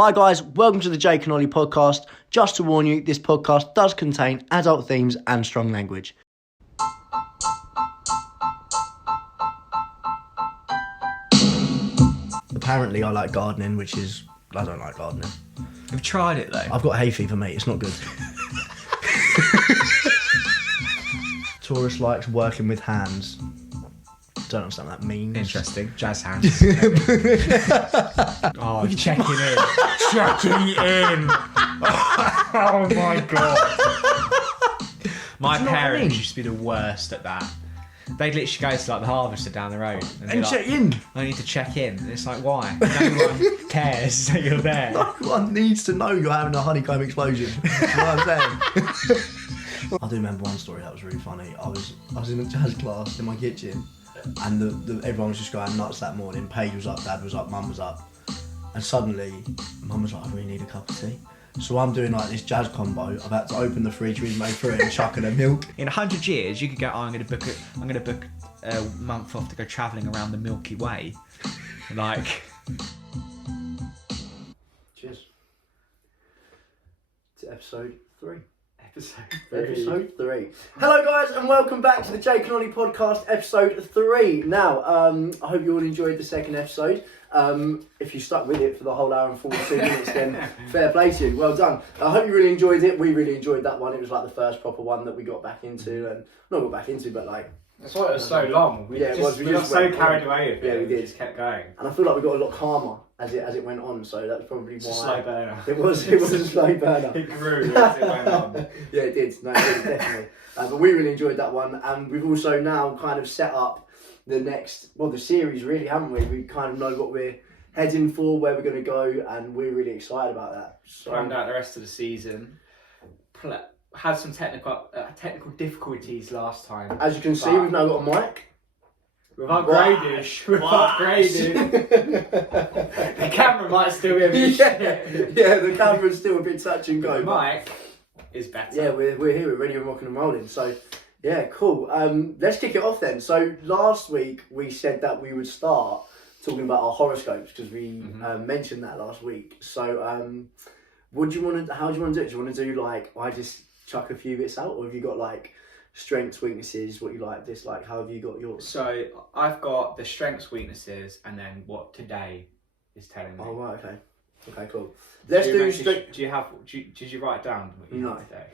Hi guys, welcome to the Jake and Ollie podcast. Just to warn you, this podcast does contain adult themes and strong language. Apparently I like gardening, I don't like gardening. You've tried it though? I've got hay fever, mate, it's not good. Taurus likes working with hands. Don't understand what that means. Interesting. Jazz hands. Oh, checking in. Checking in. Oh my god. My parents used to be the worst at that. They'd literally go to like the harvester down the road and check in. I need to check in. And it's like, why? No one cares that you're there. No one needs to know you're having a honeycomb explosion. You know what I'm saying? I do remember one story that was really funny. I was in a jazz class in my kitchen, and everyone was just going nuts that morning. Paige was up, Dad was up, Mum was up, and suddenly Mum was like, "I really need a cup of tea." So I'm doing like this jazz combo. I've had to open the fridge, we've made through it, and chuck in a milk. In 100 years, you could go, I'm going to book a month off to go travelling around the Milky Way. Like. Cheers. To episode 3. Episode 3. Hello guys and welcome back to the Jake and Ollie podcast, episode 3. Now, I hope you all enjoyed the second episode. If you stuck with it for the whole hour and 42 minutes, then fair play to you. Well done. I hope you really enjoyed it. We really enjoyed that one. It was like the first proper one that we got back into, and not got back into, but like. That's why it was so long. We got so carried away with it. Yeah, we did. We just kept going. And I feel like we got a lot calmer as it went on. So that's probably It's why. a slow burner. It was a slow burner. It grew as it went on. Yeah, it did. No, it did, definitely. But we really enjoyed that one, and we've also now kind of set up the series, really, haven't we? We kind of know what we're heading for, where we're going to go, and we're really excited about that. So, Planned out the rest of the season. Had some technical difficulties last time. as you can see, we've now got a mic. We've upgraded. We've upgraded. The camera might still be a bit shit. Yeah, the camera's still a bit touch and go. The mic is better. Yeah, we're here, we're ready and rocking and rolling. So, yeah, cool. Let's kick it off then. So, last week we said that we would start talking about our horoscopes because we mentioned that last week. So, how do you want to do it? Do you want to do like, I just chuck a few bits out, or have you got like strengths, weaknesses, what you like, dislike? How have you got yours? So, I've got the strengths, weaknesses, and then what today is telling me. Oh, right, okay. Okay, cool. Let's do strengths. Did you write it down what you had today?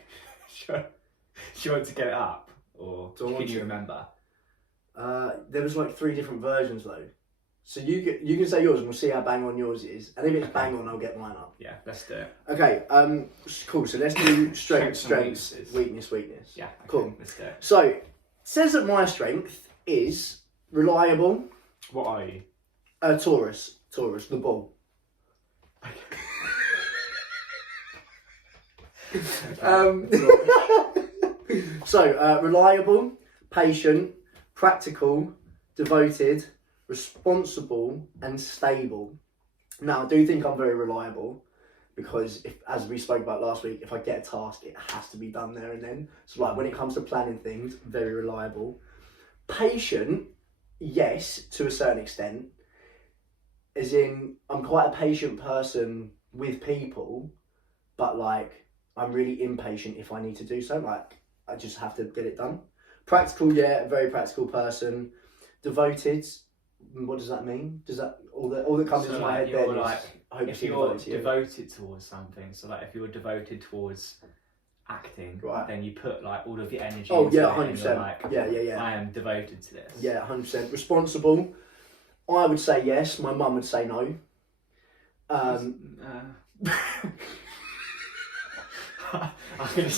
Sure. Do you want to get it up, or can you remember? There was like 3 different versions though. So you can say yours and we'll see how bang on yours is. And if it's bang on, I'll get mine up. Yeah, let's do it. Okay, cool. So let's do strengths, weakness. Yeah, okay, cool. Let's do it. So, it says that my strength is reliable. What are you? Taurus, the bull. So, reliable, patient, practical, devoted, responsible and stable. Now, I do think I'm very reliable because, as we spoke about last week, if I get a task, it has to be done there and then. So, like, when it comes to planning things, very reliable. Patient, yes, to a certain extent. As in, I'm quite a patient person with people, but, like, I'm really impatient if I need to do so. Like, I just have to get it done. Practical, yeah, very practical person. Devoted, what does that mean? Does that all that comes into my head then is if you're devoted towards something, so like if you're devoted towards acting, right, then you put like all of your energy into it 100%. Like, yeah. I am devoted to this. Yeah, 100%. Responsible, I would say yes, my mum would say no. I'm gonna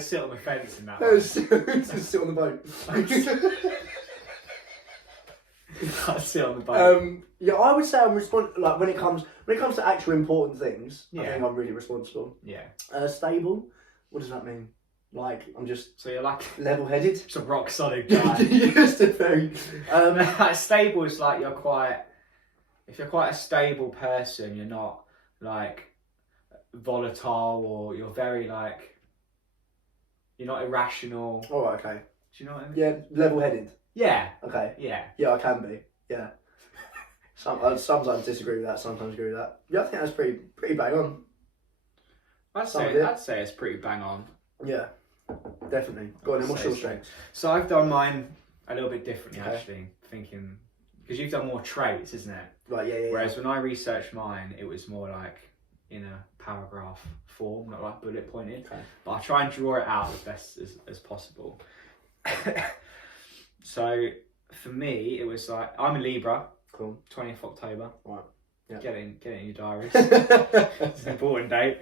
sit on the fence in that one. Just sit on the boat. I'll sit on the boat. Yeah, I would say I'm responsible. Like when it comes to actual important things, I think I'm really responsible. Yeah. Stable. What does that mean? Like I'm just. So you're like level-headed. Just a rock solid guy. Just a very. Stable is like you're quite. If you're quite a stable person, you're not like volatile, or you're very like. You're not irrational. Oh, okay. Do you know what I mean? Yeah, level-headed. Yeah. Okay. Yeah. Yeah, I can be. Yeah. Sometimes disagree with that. Sometimes agree with that. Yeah, I think that's pretty bang on. I'd say it's pretty bang on. Yeah, definitely. Go on then. What's your strengths? So I've done mine a little bit differently, Okay. actually. Thinking because you've done more traits, isn't it? Right. Yeah. Whereas when I researched mine, it was more like in a paragraph form, not like bullet pointed. Okay. But I try and draw it out as best as possible. So for me, it was like I'm a Libra. Cool. 20th October. Right. Yeah. Get it in your diaries. It's an important date.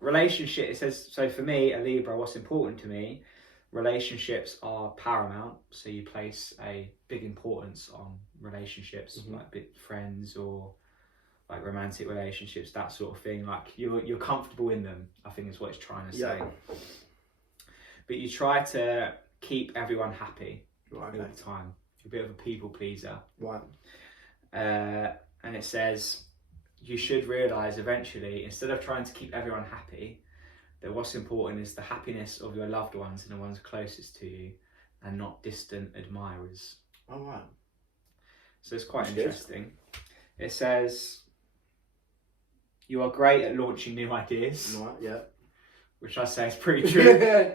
Relationship, it says, so for me, a Libra, what's important to me, relationships are paramount. So you place a big importance on relationships, like big friends or like romantic relationships, that sort of thing. Like you're comfortable in them, I think is what it's trying to say. But you try to keep everyone happy all the time. You're a bit of a people pleaser. Right. And it says you should realise eventually, instead of trying to keep everyone happy, that what's important is the happiness of your loved ones and the ones closest to you, and not distant admirers. All right. So it's quite interesting. It says you are great at launching new ideas. Right. Yeah. Which I say is pretty true.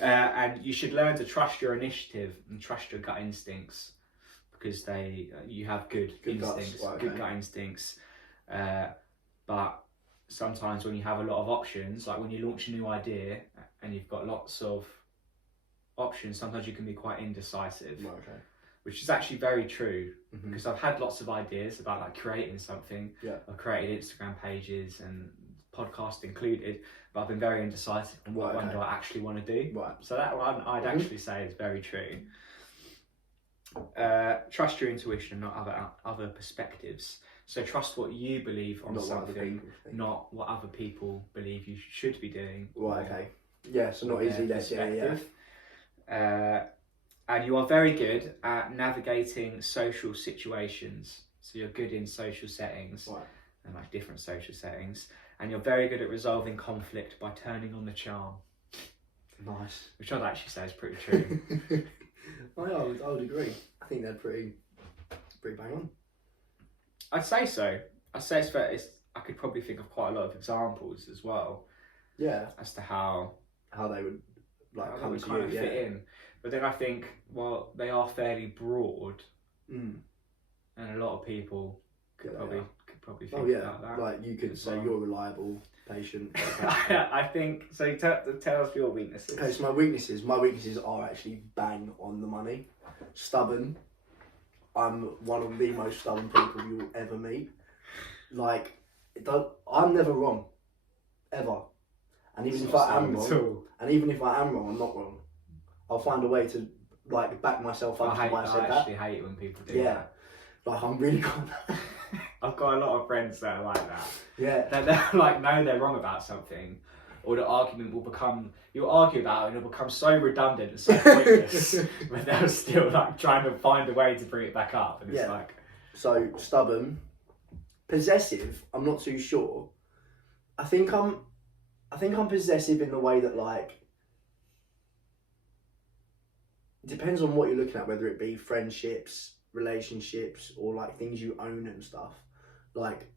And you should learn to trust your initiative and trust your gut instincts, because you have good instincts, good gut instincts. But sometimes when you have a lot of options, like when you launch a new idea and you've got lots of options, sometimes you can be quite indecisive. Right, okay. Which is actually very true, because I've had lots of ideas about like creating something. Yeah. I've created Instagram pages and podcast included, but I've been very indecisive on what one do I actually want to do. Right. So that one I'd actually say is very true. Trust your intuition, not other perspectives. So trust what you believe on something, not what other people believe you should be doing. Right. Okay. Yeah. So not easy. Yeah. And you are very good at navigating social situations. So you're good in social settings, and like different social settings. And you're very good at resolving conflict by turning on the charm. Nice. Which I'd actually say is pretty true. I would agree. I think they're pretty bang on. I'd say so. I'd say I could probably think of quite a lot of examples as well. Yeah. As to how they would like come to kind of you, fit in. But then I think, well, they are fairly broad, and a lot of people could probably think about that. Like you could say you're reliable, patient. I think so. Tell us your weaknesses. Okay, so my weaknesses are actually bang on the money. Stubborn. I'm one of the most stubborn people you'll ever meet. Like, I'm never wrong, ever. And even if I am wrong, I'm not wrong. I'll find a way to like back myself up to why I said that. I actually hate it when people do that. Like I'm really good. I've got a lot of friends that are like that. Yeah. They're like, no, they're wrong about something, or the argument will become, you'll argue about it and it'll become so redundant and so pointless, but they're still like trying to find a way to bring it back up, and it's like. So stubborn, possessive. I'm not too sure. I think I'm possessive in the way that like. It depends on what you're looking at, whether it be friendships, relationships, or like things you own and stuff. Like,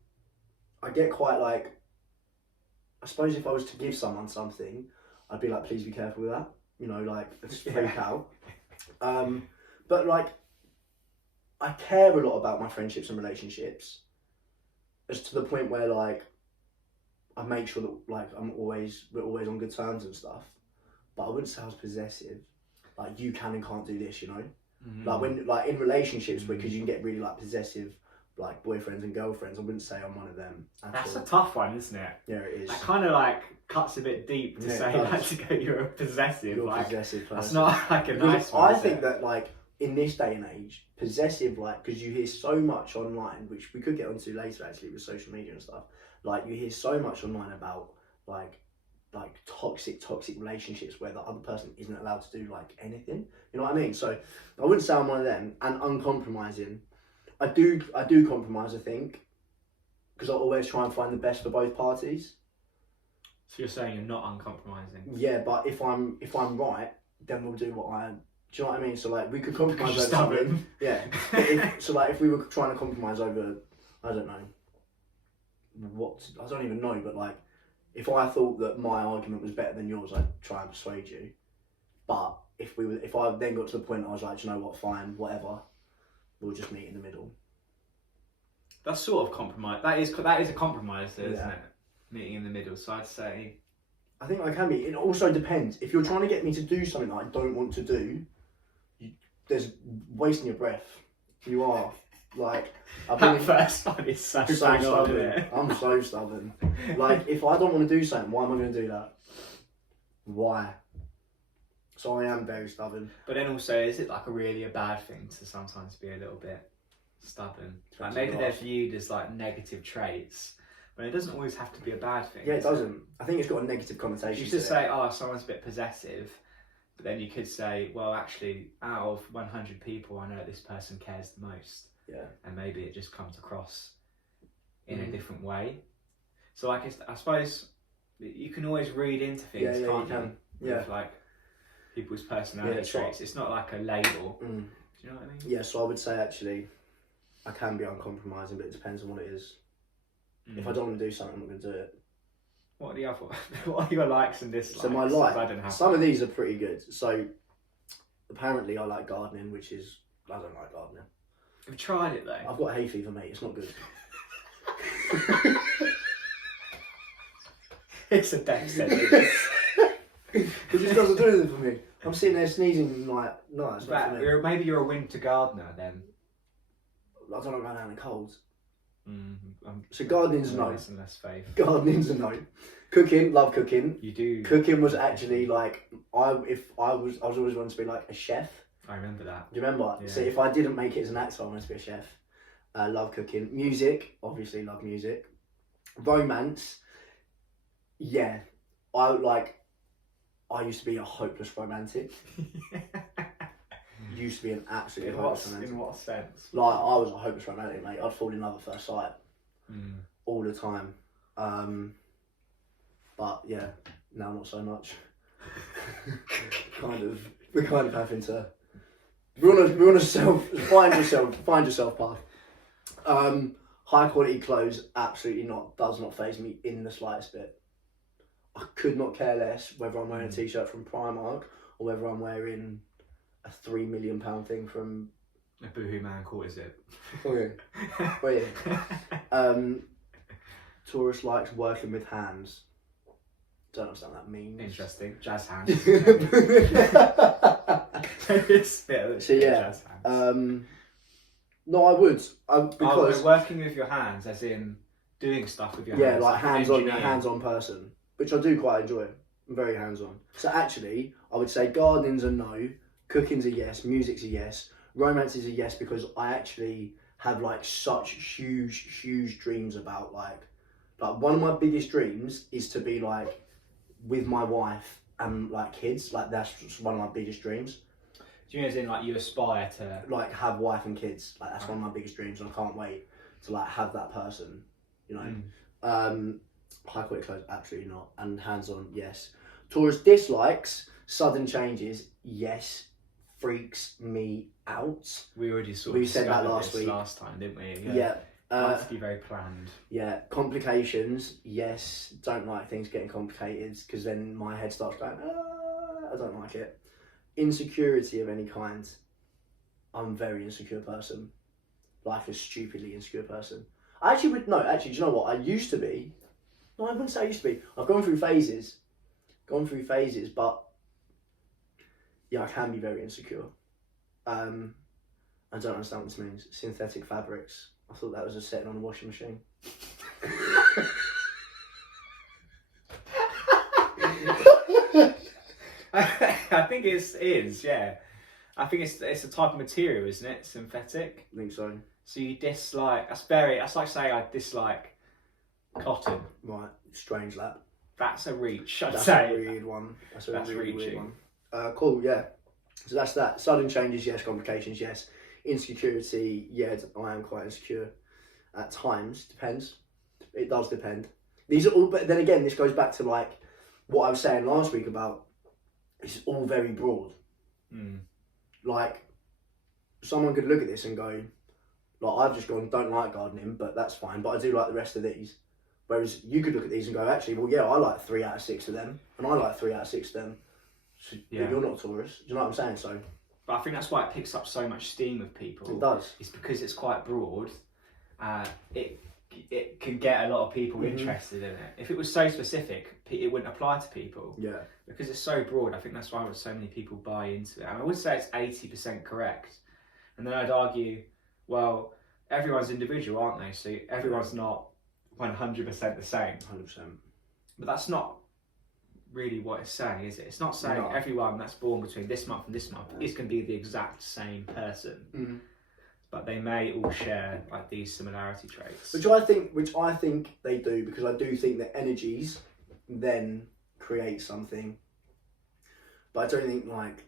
I get quite like, I suppose if I was to give someone something, I'd be like, please be careful with that. You know, like, it's freak out. But like, I care a lot about my friendships and relationships, as to the point where like, I make sure that like we're always on good terms and stuff. But I wouldn't say I was possessive. Like, you can and can't do this, you know? Like, when, like, in relationships, because you can get really, like, possessive, like, boyfriends and girlfriends, I wouldn't say I'm one of them. That's a tough one, isn't it? Yeah, it is. That kind of, like, cuts a bit deep to say that to go, you're a possessive. You're like, a possessive person. That's not, like, a nice one, I think that, like, in this day and age, possessive, like, because you hear so much online, which we could get onto later, actually, with social media and stuff. Like, you hear so much online about, like toxic relationships where the other person isn't allowed to do like anything. You know what I mean? So I wouldn't say I'm one of them. And uncompromising, I do compromise, I think, because I always try and find the best for both parties. So you're saying you're not uncompromising? Yeah, but if I'm right, then we'll do what I Do you know what I mean? So like we could compromise over Stubborn. something. Yeah. So like if we were trying to compromise over, I don't know, I don't even know, but like if I thought that my argument was better than yours, I'd try and persuade you. But if I then got to the point I was like, do you know what, fine, whatever, we'll just meet in the middle. That's sort of compromise. That is a compromise, though, isn't it? Meeting in the middle. So I'd say. I think I can be. It also depends. If you're trying to get me to do something that I don't want to do, there's wasting your breath. You are. Like, That first one is so stubborn. I'm so stubborn. Like, if I don't want to do something, why am I going to do that? Why? So I am very stubborn. But then also, is it like a bad thing to sometimes be a little bit stubborn? Like maybe they're viewed as like negative traits, but it doesn't always have to be a bad thing. Yeah, it doesn't. I think it's got a negative connotation. You should say, oh, someone's a bit possessive, but then you could say, well, actually, out of 100 people, I know this person cares the most. Yeah. And maybe it just comes across in a different way. So, like, I suppose you can always read into things, can't you? Can. Yeah. With, like, people's personality traits. It's not like a label. Do you know what I mean? Yeah, so I would say, actually, I can be uncompromising, but it depends on what it is. If I don't want to do something, I'm not going to do it. What are your likes and dislikes? So my some of these are pretty good. So apparently I like gardening, which is, I don't like gardening. Have you tried it though? I've got hay fever, mate. It's not good. It's a death sentence. It just doesn't do anything for me. I'm sitting there sneezing like, no, it's not for me. Maybe you're a winter gardener then. I don't know about in the cold. So gardening's a no. Less and less faith. Gardening's a no. Cooking, love cooking. You do. Cooking was actually like I was always wanting to be like a chef. I remember that. Do you remember? Yeah. So if I didn't make it as an actor, I wanted to be a chef. Love cooking. Music, obviously love music. Romance, yeah. I used to be a hopeless romantic. Used to be an absolute hopeless romantic. In what sense? Like, I was a hopeless romantic, mate. I'd fall in love at first sight. All the time. But yeah, now not so much. We're kind of having to. We're on a find yourself path. High quality clothes, absolutely not. Does not faze me in the slightest bit. I could not care less whether I'm wearing a t-shirt from Primark or whether I'm wearing a £3 million thing from a Boohoo Man call, is it? Oh yeah. Taurus likes working with hands. Don't understand what that means. Interesting. Jazz hands. So yeah. Jazz hands. No, I would. Because working with your hands, as in doing stuff with your hands. Yeah, like hands-on person, which I do quite enjoy. I'm very hands-on. So actually, I would say gardening's a no, cooking's a yes, music's a yes, romance is a yes, because I actually have like such huge dreams about like one of my biggest dreams is to be like with my wife and like kids. Like that's one of my biggest dreams. Do you mean as in like you aspire to like have wife and kids? Like that's one of my biggest dreams, and I can't wait to like have that person. You know, high quality clothes, absolutely not, and hands on, yes. Taurus dislikes sudden changes, yes. Freaks me out. We already said that last time, didn't we? Yeah. Have to be very planned. Yeah. Complications, yes. Don't like things getting complicated because then my head starts going. I don't like it. Insecurity of any kind. I'm a very insecure person. Like a stupidly insecure person. Do you know what? I used to be. No, I wouldn't say I used to be. I've gone through phases, but yeah, I can be very insecure. I don't understand what this means. Synthetic fabrics. I thought that was a setting on a washing machine. I think it is, yeah. I think it's a type of material, isn't it? Synthetic. I think so. So you dislike. That's like saying I dislike cotton. Right, strange that. That's a reach. That's a weird one. That's really weird one. Cool, yeah. So that's that. Sudden changes, yes. Complications, yes. Insecurity, yeah. I am quite insecure at times. Depends. It does depend. These are all, but then again, this goes back to like what I was saying last week about. It's all very broad. like, someone could look at this and go, like, I've just gone, don't like gardening, but that's fine, but I do like the rest of these. Whereas you could look at these and go, actually, well, yeah, I like 3 out of 6 of them, and I like 3 out of 6 of them. So, but you're not a Taurus. Do you know what I'm saying? So, but I think that's why it picks up so much steam with people. It does. It's because it's quite broad. It can get a lot of people interested in it. If it was so specific, it wouldn't apply to people. Yeah. Because it's so broad, I think that's why so many people buy into it. And I would say it's 80% correct. And then I'd argue, well, everyone's individual, aren't they? So everyone's not 100% the same. 100%. But that's not really what it's saying, is it? It's not saying everyone that's born between this month and this month is going to be the exact same person. But they may all share like these similarity traits. Which I think they do, because I do think that energies then create something. But I don't think, like,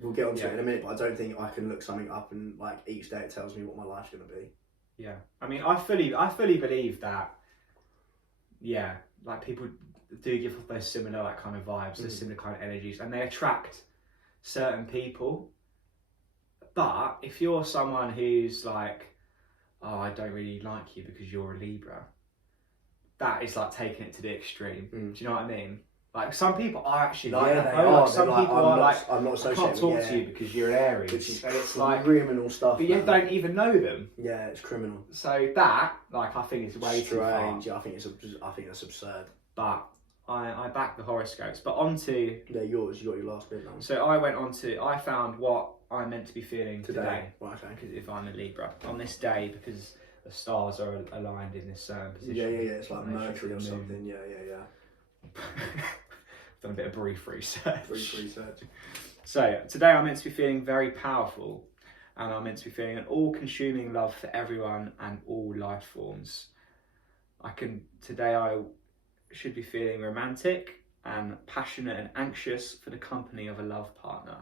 we'll get onto it in a minute, but I don't think I can look something up and, like, each day it tells me what my life's going to be. Yeah. I mean, I fully believe that, yeah, like, people do give off those similar, like, kind of vibes, those similar kind of energies, and they attract certain people. But if you're someone who's like, oh, I don't really like you because you're a Libra, that is like taking it to the extreme. Do you know what I mean? Like, some people are actually like that. Like, some people are like, I'm not I can't talk to you because you're an Aries. Which is it's like criminal stuff. But you don't even know them. Yeah, it's criminal. So that, like, I think is way too far. Yeah, I think that's absurd. But I back the horoscopes. But onto yours. You got your last bit now. So I found what I'm meant to be feeling today. Right, okay. Because if I'm a Libra on this day, because the stars are aligned in this position. Yeah. It's like Mercury or something. Yeah. Done a bit of brief research. Research. So today I'm meant to be feeling very powerful, and I'm meant to be feeling an all-consuming love for everyone and all life forms. Today I should be feeling romantic and passionate and anxious for the company of a love partner.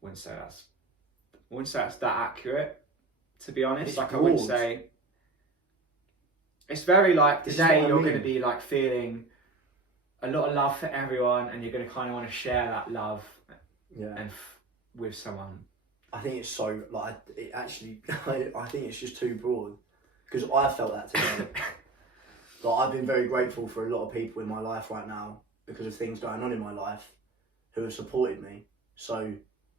Wouldn't say that's that accurate, to be honest. It's like, broad. I wouldn't say. It's very like today you're going to be like feeling a lot of love for everyone, and you're going to kind of want to share that love, with someone. I think it's so like it actually. I think it's just too broad, because I felt that today. Like, I've been very grateful for a lot of people in my life right now because of things going on in my life who have supported me. So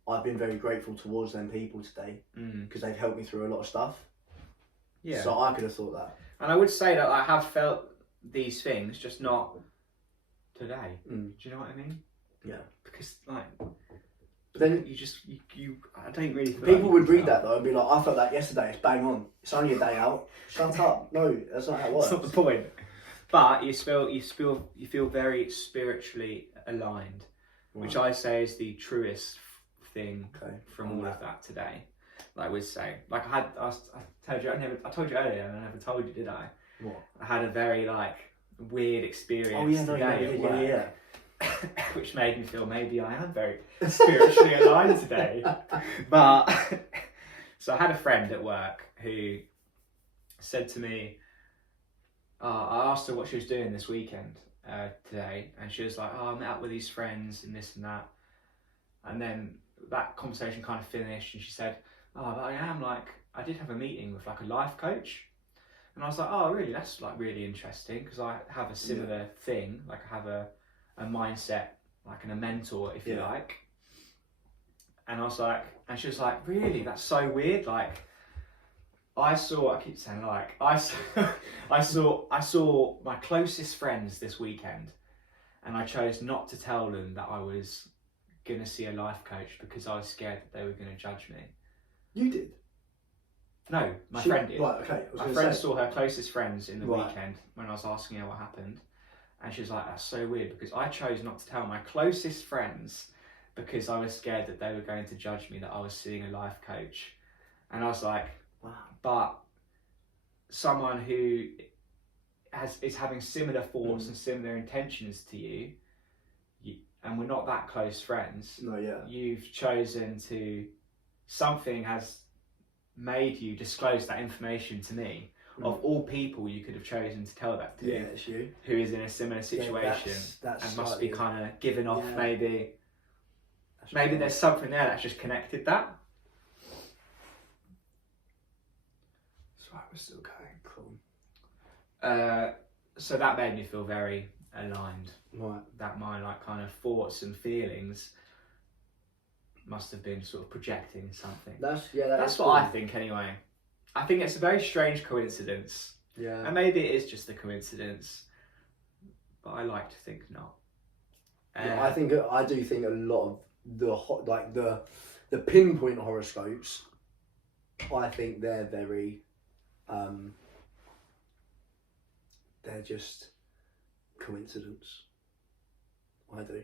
I've been very grateful towards them people today because they've helped me through a lot of stuff. Yeah. So I could have thought that. And I would say that I have felt these things, just not today. Do you know what I mean? Yeah. Because, like, but then I don't really feel people would read that though and be like, I felt that yesterday, it's bang on. It's only a day out. Shut up. No, that's not how it works. That's not the point. But you feel very spiritually aligned, which I say is the truest thing from all of that today. Like, I would say, like, I told you earlier, and I never told you, did I? What? I had a very like weird experience today. Which made me feel maybe I am very spiritually aligned today. But so I had a friend at work who said to me, I asked her what she was doing this weekend today, and she was like, oh, I met up with these friends and this and that. And then that conversation kind of finished, and she said, oh, but I did have a meeting with like a life coach. And I was like, oh, really? That's like really interesting, because I have a similar thing. Like, I have a mindset, like, and a mentor, if you like. And I was like, and she was like, really? That's so weird. Like, I saw my closest friends this weekend, and I chose not to tell them that I was gonna see a life coach because I was scared that they were gonna judge me. You did? No, my friend did. Right, okay. My friend saw her closest friends in the weekend when I was asking her what happened. And she was like, that's so weird, because I chose not to tell my closest friends because I was scared that they were going to judge me that I was seeing a life coach. And I was like, wow. But someone who is having similar thoughts and similar intentions to you, and we're not that close friends, you've chosen to, something has made you disclose that information to me. Of all people you could have chosen to tell that to, it's you, who is in a similar situation, that's and must be kind of giving off maybe Maybe there's something there that's just connected that. That's right, we're still going. Cool. So that made me feel very aligned. Right. That my like kind of thoughts and feelings must have been sort of projecting something. That's what I think anyway. I think it's a very strange coincidence. Yeah. And maybe it is just a coincidence, but I like to think not. Yeah, I do think a lot of the pinpoint horoscopes, I think they're very they're just coincidence. I do.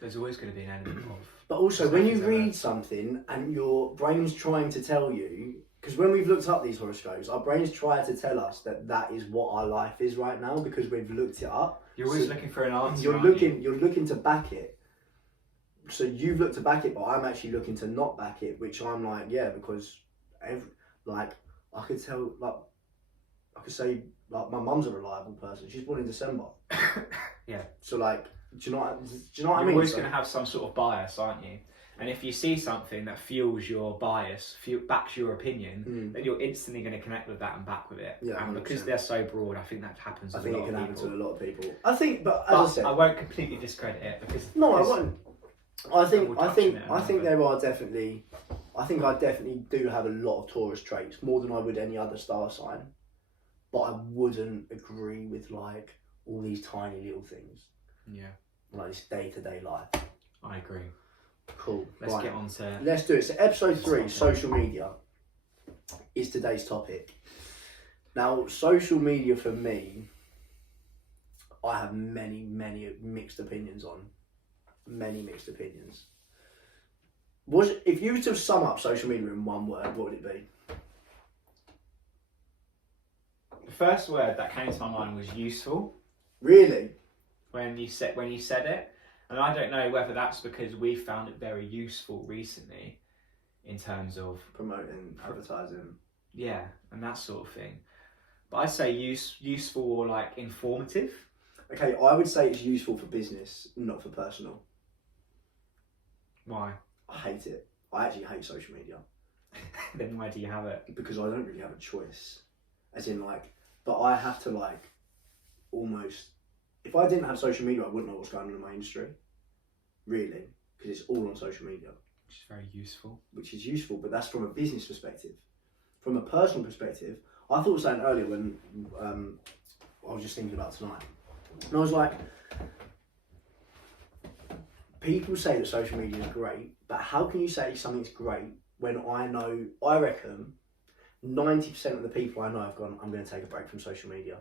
There's always going to be an element of. But also, when you read something and your brain's trying to tell you, because when we've looked up these horoscopes, our brains try to tell us that is what our life is right now because we've looked it up. You're always looking for an answer. You're looking to back it. So you've looked to back it, but I'm actually looking to not back it, which I'm like, yeah, because I could tell, I could say, my mum's a reliable person. She's born in December. Yeah. So do you know what I mean? You're always going to have some sort of bias, aren't you? And if you see something that fuels your bias, backs your opinion, then you're instantly going to connect with that and back with it. Yeah, and because they're so broad, I think that happens. I think it can happen to a lot of people. I think, but as I said, I won't completely discredit it because I won't. I think there are definitely. I think I definitely do have a lot of Taurus traits, more than I would any other star sign. But I wouldn't agree with all these tiny little things. Yeah. Like this day-to-day life. I agree. Cool. Let's get on to... Let's do it. So episode 3, social media, is today's topic. Now, social media for me, I have many mixed opinions on. Many mixed opinions. If you were to sum up social media in one word, what would it be? The first word that came to my mind was useful. Really? When you said it, and I don't know whether that's because we found it very useful recently, in terms of promoting, advertising. Yeah, and that sort of thing. But I'd say useful or informative. Okay, I would say it's useful for business, not for personal. Why? I hate it. I actually hate social media. Then why do you have it? Because I don't really have a choice. As in but I have to almost, if I didn't have social media, I wouldn't know what's going on in my industry. Really. Because it's all on social media. Which is very useful. Which is useful, but that's from a business perspective. From a personal perspective, I thought something earlier when I was just thinking about tonight. And I was like, people say that social media is great, but how can you say something's great when I reckon 90% of the people I know have gone, I'm going to take a break from social media.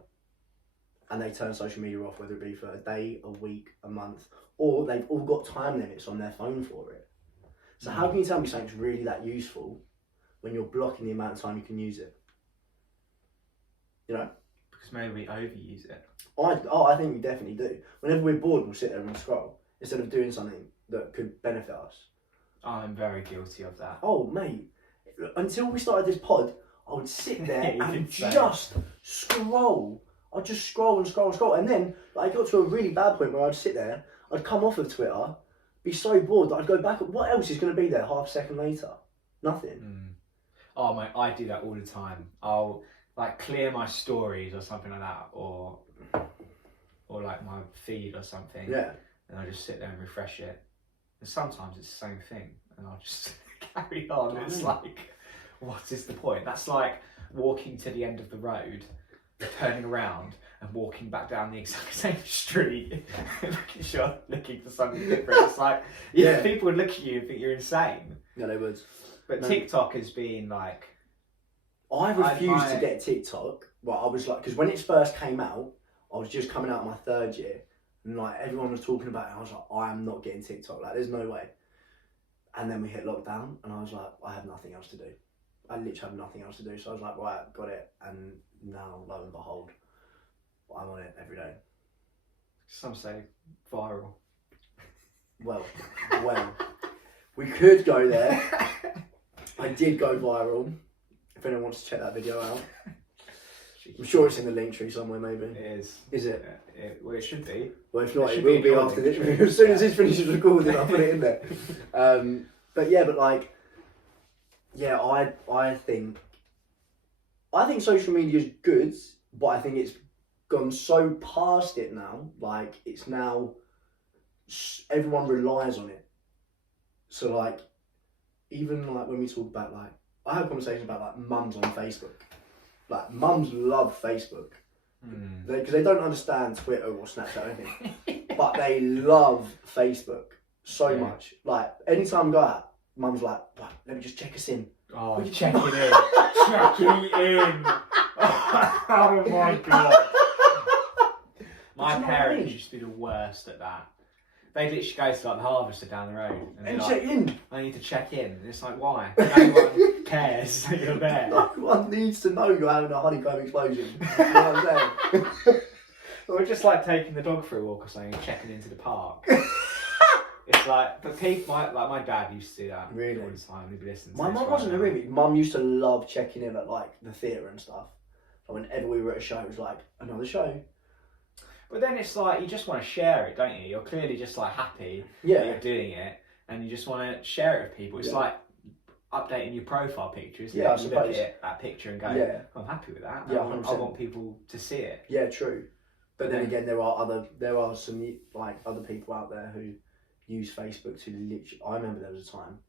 And they turn social media off, whether it be for a day, a week, a month, or they've all got time limits on their phone for it. So how can you tell me something's really that useful when you're blocking the amount of time you can use it? You know? Because maybe we overuse it. I think we definitely do. Whenever we're bored, we'll sit there and scroll instead of doing something that could benefit us. I'm very guilty of that. Oh, mate. Until we started this pod, I would sit there and just scroll. I'd just scroll and scroll and scroll. And then I got to a really bad point where I'd sit there, I'd come off of Twitter, be so bored that I'd go back. What else is going to be there half a second later? Nothing. Oh, mate, I do that all the time. I'll clear my stories or something like that, or my feed or something. Yeah. And I just sit there and refresh it. And sometimes it's the same thing, and I'll just carry on. It's what is the point? That's like walking to the end of the road, turning around and walking back down the exact same street, looking for something different. It's people would look at you and think you're insane. Yeah, they would. But TikTok has been I refused to get TikTok. Well, I was because when it first came out, I was just coming out of my third year, and everyone was talking about it. And I was like, I am not getting TikTok. There's no way. And then we hit lockdown, and I was like, I have nothing else to do. I literally have nothing else to do. So I was like, right, got it. And now, lo and behold, I'm on it every day. Some say viral. Well, we could go there. I did go viral. If anyone wants to check that video out. I'm sure it's in the link tree somewhere, maybe. It is. Is it? Well, it should be. Well, if not, It it should will be be in your after link this. tree. As soon as this finishes recording, I'll put it in there. But like, yeah, I think social media is good, but I think it's gone so past it now. Like, it's now everyone relies on it. So like, even like when we talk about like, I have conversations about like mums on Facebook. Like, mums love Facebook because they don't understand Twitter or Snapchat or anything, but they love Facebook so much. Like, anytime I go out, mum's like, "Right, let me just check us in." Oh, checking in. Checking in. Oh my god. My parents used to be the worst at that. They literally go to like the harvester down the road And they're check like, in. I need to check in. And it's like, why? No one cares that you're there. No one needs to know you're having a honeycomb explosion. You know what I'm saying? Or just like taking the dog for a walk or something and checking into the park. It's like, but people, my dad used to do that Really? all the time. He'd listen to My this mum right wasn't now. really. Mum used to love checking in at like the theatre and stuff. Like, whenever we were at a show, it was like, another show. But then it's like, you just want to share it, don't you? You're clearly just like happy that Yeah. you're doing it and you just want to share it with people. It's Yeah. like updating your profile picture, isn't Yeah, I it? You look at suppose. that picture and go, Yeah. I'm happy with that. Yeah, I want 100%. people to see it. Yeah, true. But then again, there are some like other people out there who use Facebook to literally. I remember there was a time,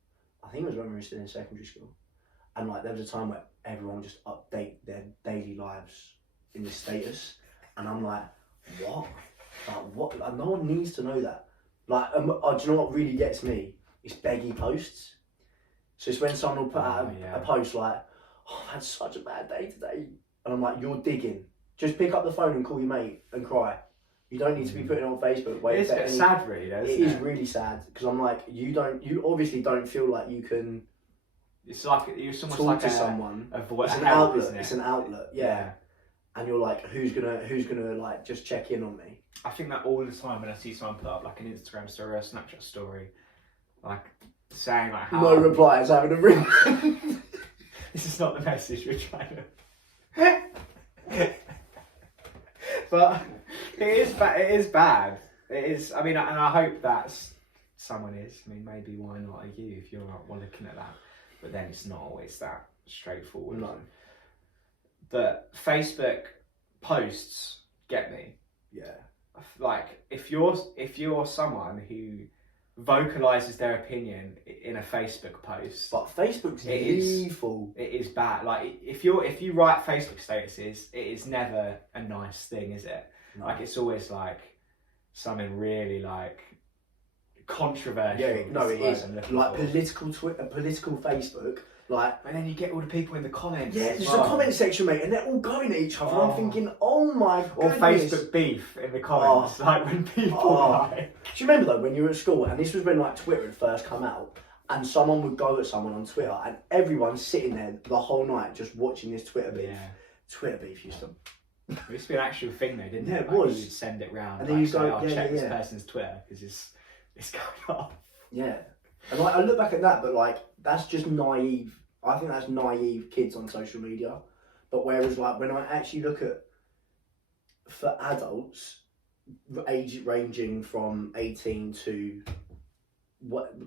I think it was when we were still in secondary school, and like there was a time where everyone would just update their daily lives in the status, and I'm like, what? Like, what? Like, no one needs to know that. Like, do you know what really gets me? It's beggy posts. So it's when someone will put out a post like, "Oh, I've had such a bad day today," and I'm like, "You're digging. Just pick up the phone and call your mate and cry. You don't need to be putting it on Facebook." It's a bit sad, really, though, isn't it is really sad because I'm like, you obviously don't feel like you can. It's like it's almost talk like to someone. It's an outlet. It's an outlet. Yeah. And you're like, who's gonna like just check in on me? I think that all the time when I see someone put up like an Instagram story or a Snapchat story, like saying like how No replies, having a ring. this is not the message we're trying to. But it is bad. It is bad. It is. I mean, and I hope that someone is. I mean, maybe why not you if you're not looking at that? But then it's not always that straightforward. No. But Facebook posts get me. Yeah. Like if you're someone who vocalizes their opinion in a Facebook post, But Facebook's evil. it is bad. Like if you write Facebook statuses, it is never a nice thing, is it? No. Like it's always like something really like controversial. Yeah, no, it is. Like political. political Facebook. Like, And then you get all the people in the comments. yeah, as there's well. a comment section, mate, and they're all going at each other. Oh. I'm thinking, oh my Or goodness. Facebook beef in the comments, like when people like. Do you remember though when you were at school, and this was when like Twitter had first come out, and someone would go at someone on Twitter, and everyone's sitting there the whole night just watching this Twitter beef. Yeah. Twitter beef used to. It used to be an actual thing though, didn't Yeah, it? it Like, was. You'd send it round And and then like, you go, say, check this yeah. person's Twitter because it's going off. Yeah, and like I look back at that, but like that's just naive. I think that's naive kids on social media. But whereas like when I actually look at for adults, age ranging from 18 to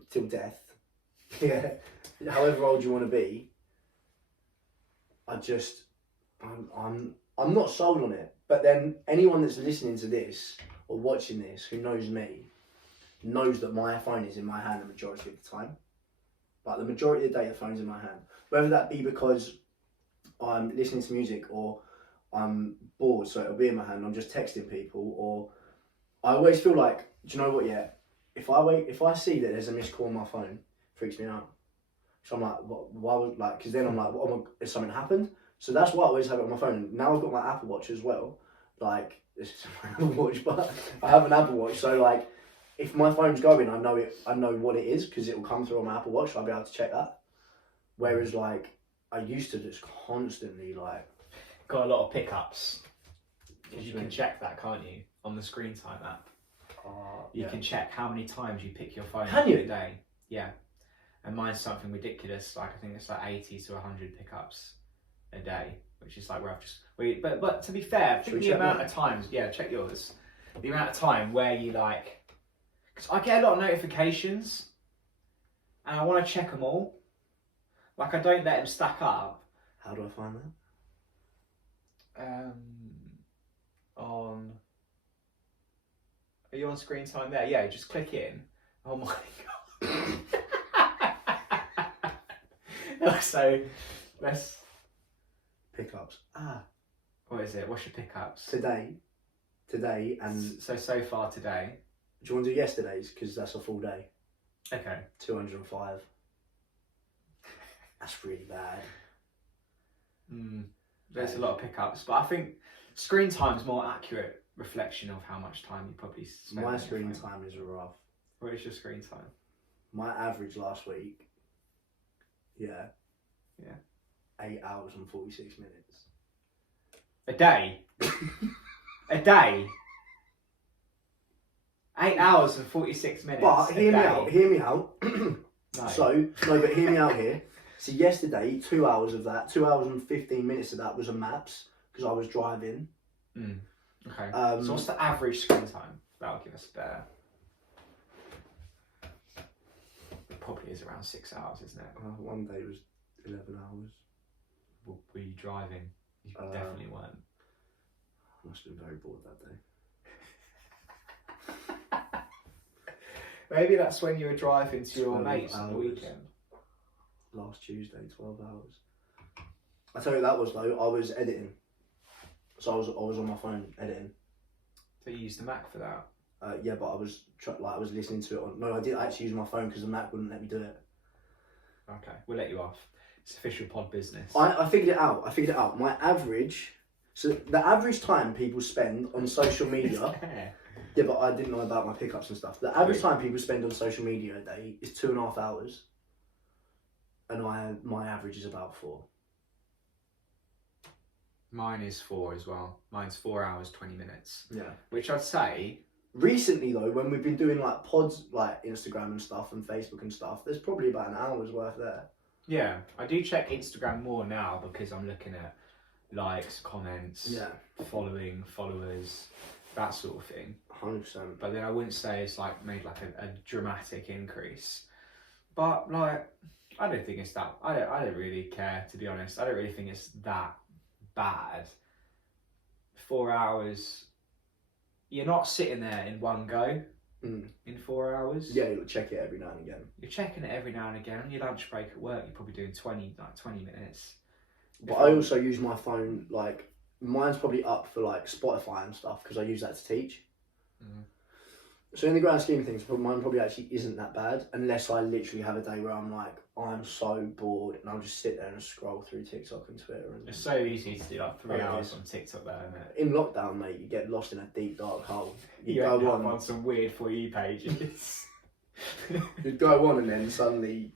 till death, yeah, however old you want to be, I'm not sold on it. But then anyone that's listening to this or watching this who knows me knows that my phone is in my hand the majority of the time. Like the majority of the day, the phone's in my hand. Whether that be because I'm listening to music or I'm bored, so it'll be in my hand. I'm just texting people, or I always feel like, do you know what? Yeah, if I see that there's a missed call on my phone, it freaks me out. So I'm like, what? Why would like? Because then I'm like, has something happened? So that's why I always have it on my phone. Now I've got my Apple Watch as well. Like this is my Apple Watch, but I have an Apple Watch, so like. If my phone's going, I know what it is because it will come through on my Apple Watch. So I'll be able to check that. Whereas, like, I used to just constantly like. Got a lot of pickups. Because you can check that, can't you? On the screen time app. You can check how many times you pick your phone up in a day. Yeah. And mine's something ridiculous. Like I think it's like 80 to 100 pickups a day, which is like where I've just. But to be fair, I think the amount of times, check yours. The amount of time where you like, because I get a lot of notifications, and I want to check them all. Like I don't let them stack up. How do I find that? On. Are you on screen time there? Yeah, just click in. Oh my god. So, let's. Pickups. What is it? What's your pickups? Today, and so far today. do you want to do yesterday's? Because that's a full day. Okay. 205. That's really bad. There's a lot of pickups, but I think screen time's more accurate reflection of how much time you probably spend. My screen time is rough. What is your screen time? My average last week, 8 hours and 46 minutes. A day? A day? 8 hours and 46 minutes. But hear me out. No. So, no, but hear me out here. So yesterday, 2 hours of that, 2 hours and 15 minutes of that was a maps, because I was driving. Okay. So what's the average screen time? That'll give us a better. It probably is around 6 hours, isn't it? One day was 11 hours. Were you driving? You definitely weren't. I must have been very bored that day. Maybe that's when you were driving to your 12 mates on the hours. weekend. Last Tuesday, 12 hours. I tell you what that was though, I was editing. So I was on my phone editing. So you used the Mac for that? Yeah, but I was I was listening to it on. No, I did actually use my phone because the Mac wouldn't let me do it. Okay, we'll let you off. It's official pod business. I figured it out. My average, so the average time people spend on social media. Yeah, but I didn't know about my pickups and stuff. The average time people spend on social media a day is 2.5 hours, and my average is about 4. Mine is 4 as well. Mine's 4 hours 20 minutes. Yeah. Which I'd say. Recently though, when we've been doing like pods, like Instagram and stuff and Facebook and stuff, there's probably about an hour's worth there. Yeah, I do check Instagram more now because I'm looking at likes, comments, following, followers, that sort of thing. 100%. But then I wouldn't say it's like made like a dramatic increase. But like, I don't think it's that. I don't really care, to be honest. I don't really think it's that bad. 4 hours. You're not sitting there in one go. In 4 hours. Yeah, you'll check it every now and again. You're checking it every now and again. On your lunch break at work, you're probably doing 20 minutes. But I also use my phone, like, mine's probably up for like Spotify and stuff because I use that to teach. So in the grand scheme of things, mine probably actually isn't that bad unless I literally have a day where I'm like, I'm so bored and I'll just sit there and scroll through TikTok and Twitter. And it's so easy to do like 3 hours on TikTok there, isn't it? In lockdown, mate, you get lost in a deep dark hole. You go on some weird For You pages. You'd go on and then suddenly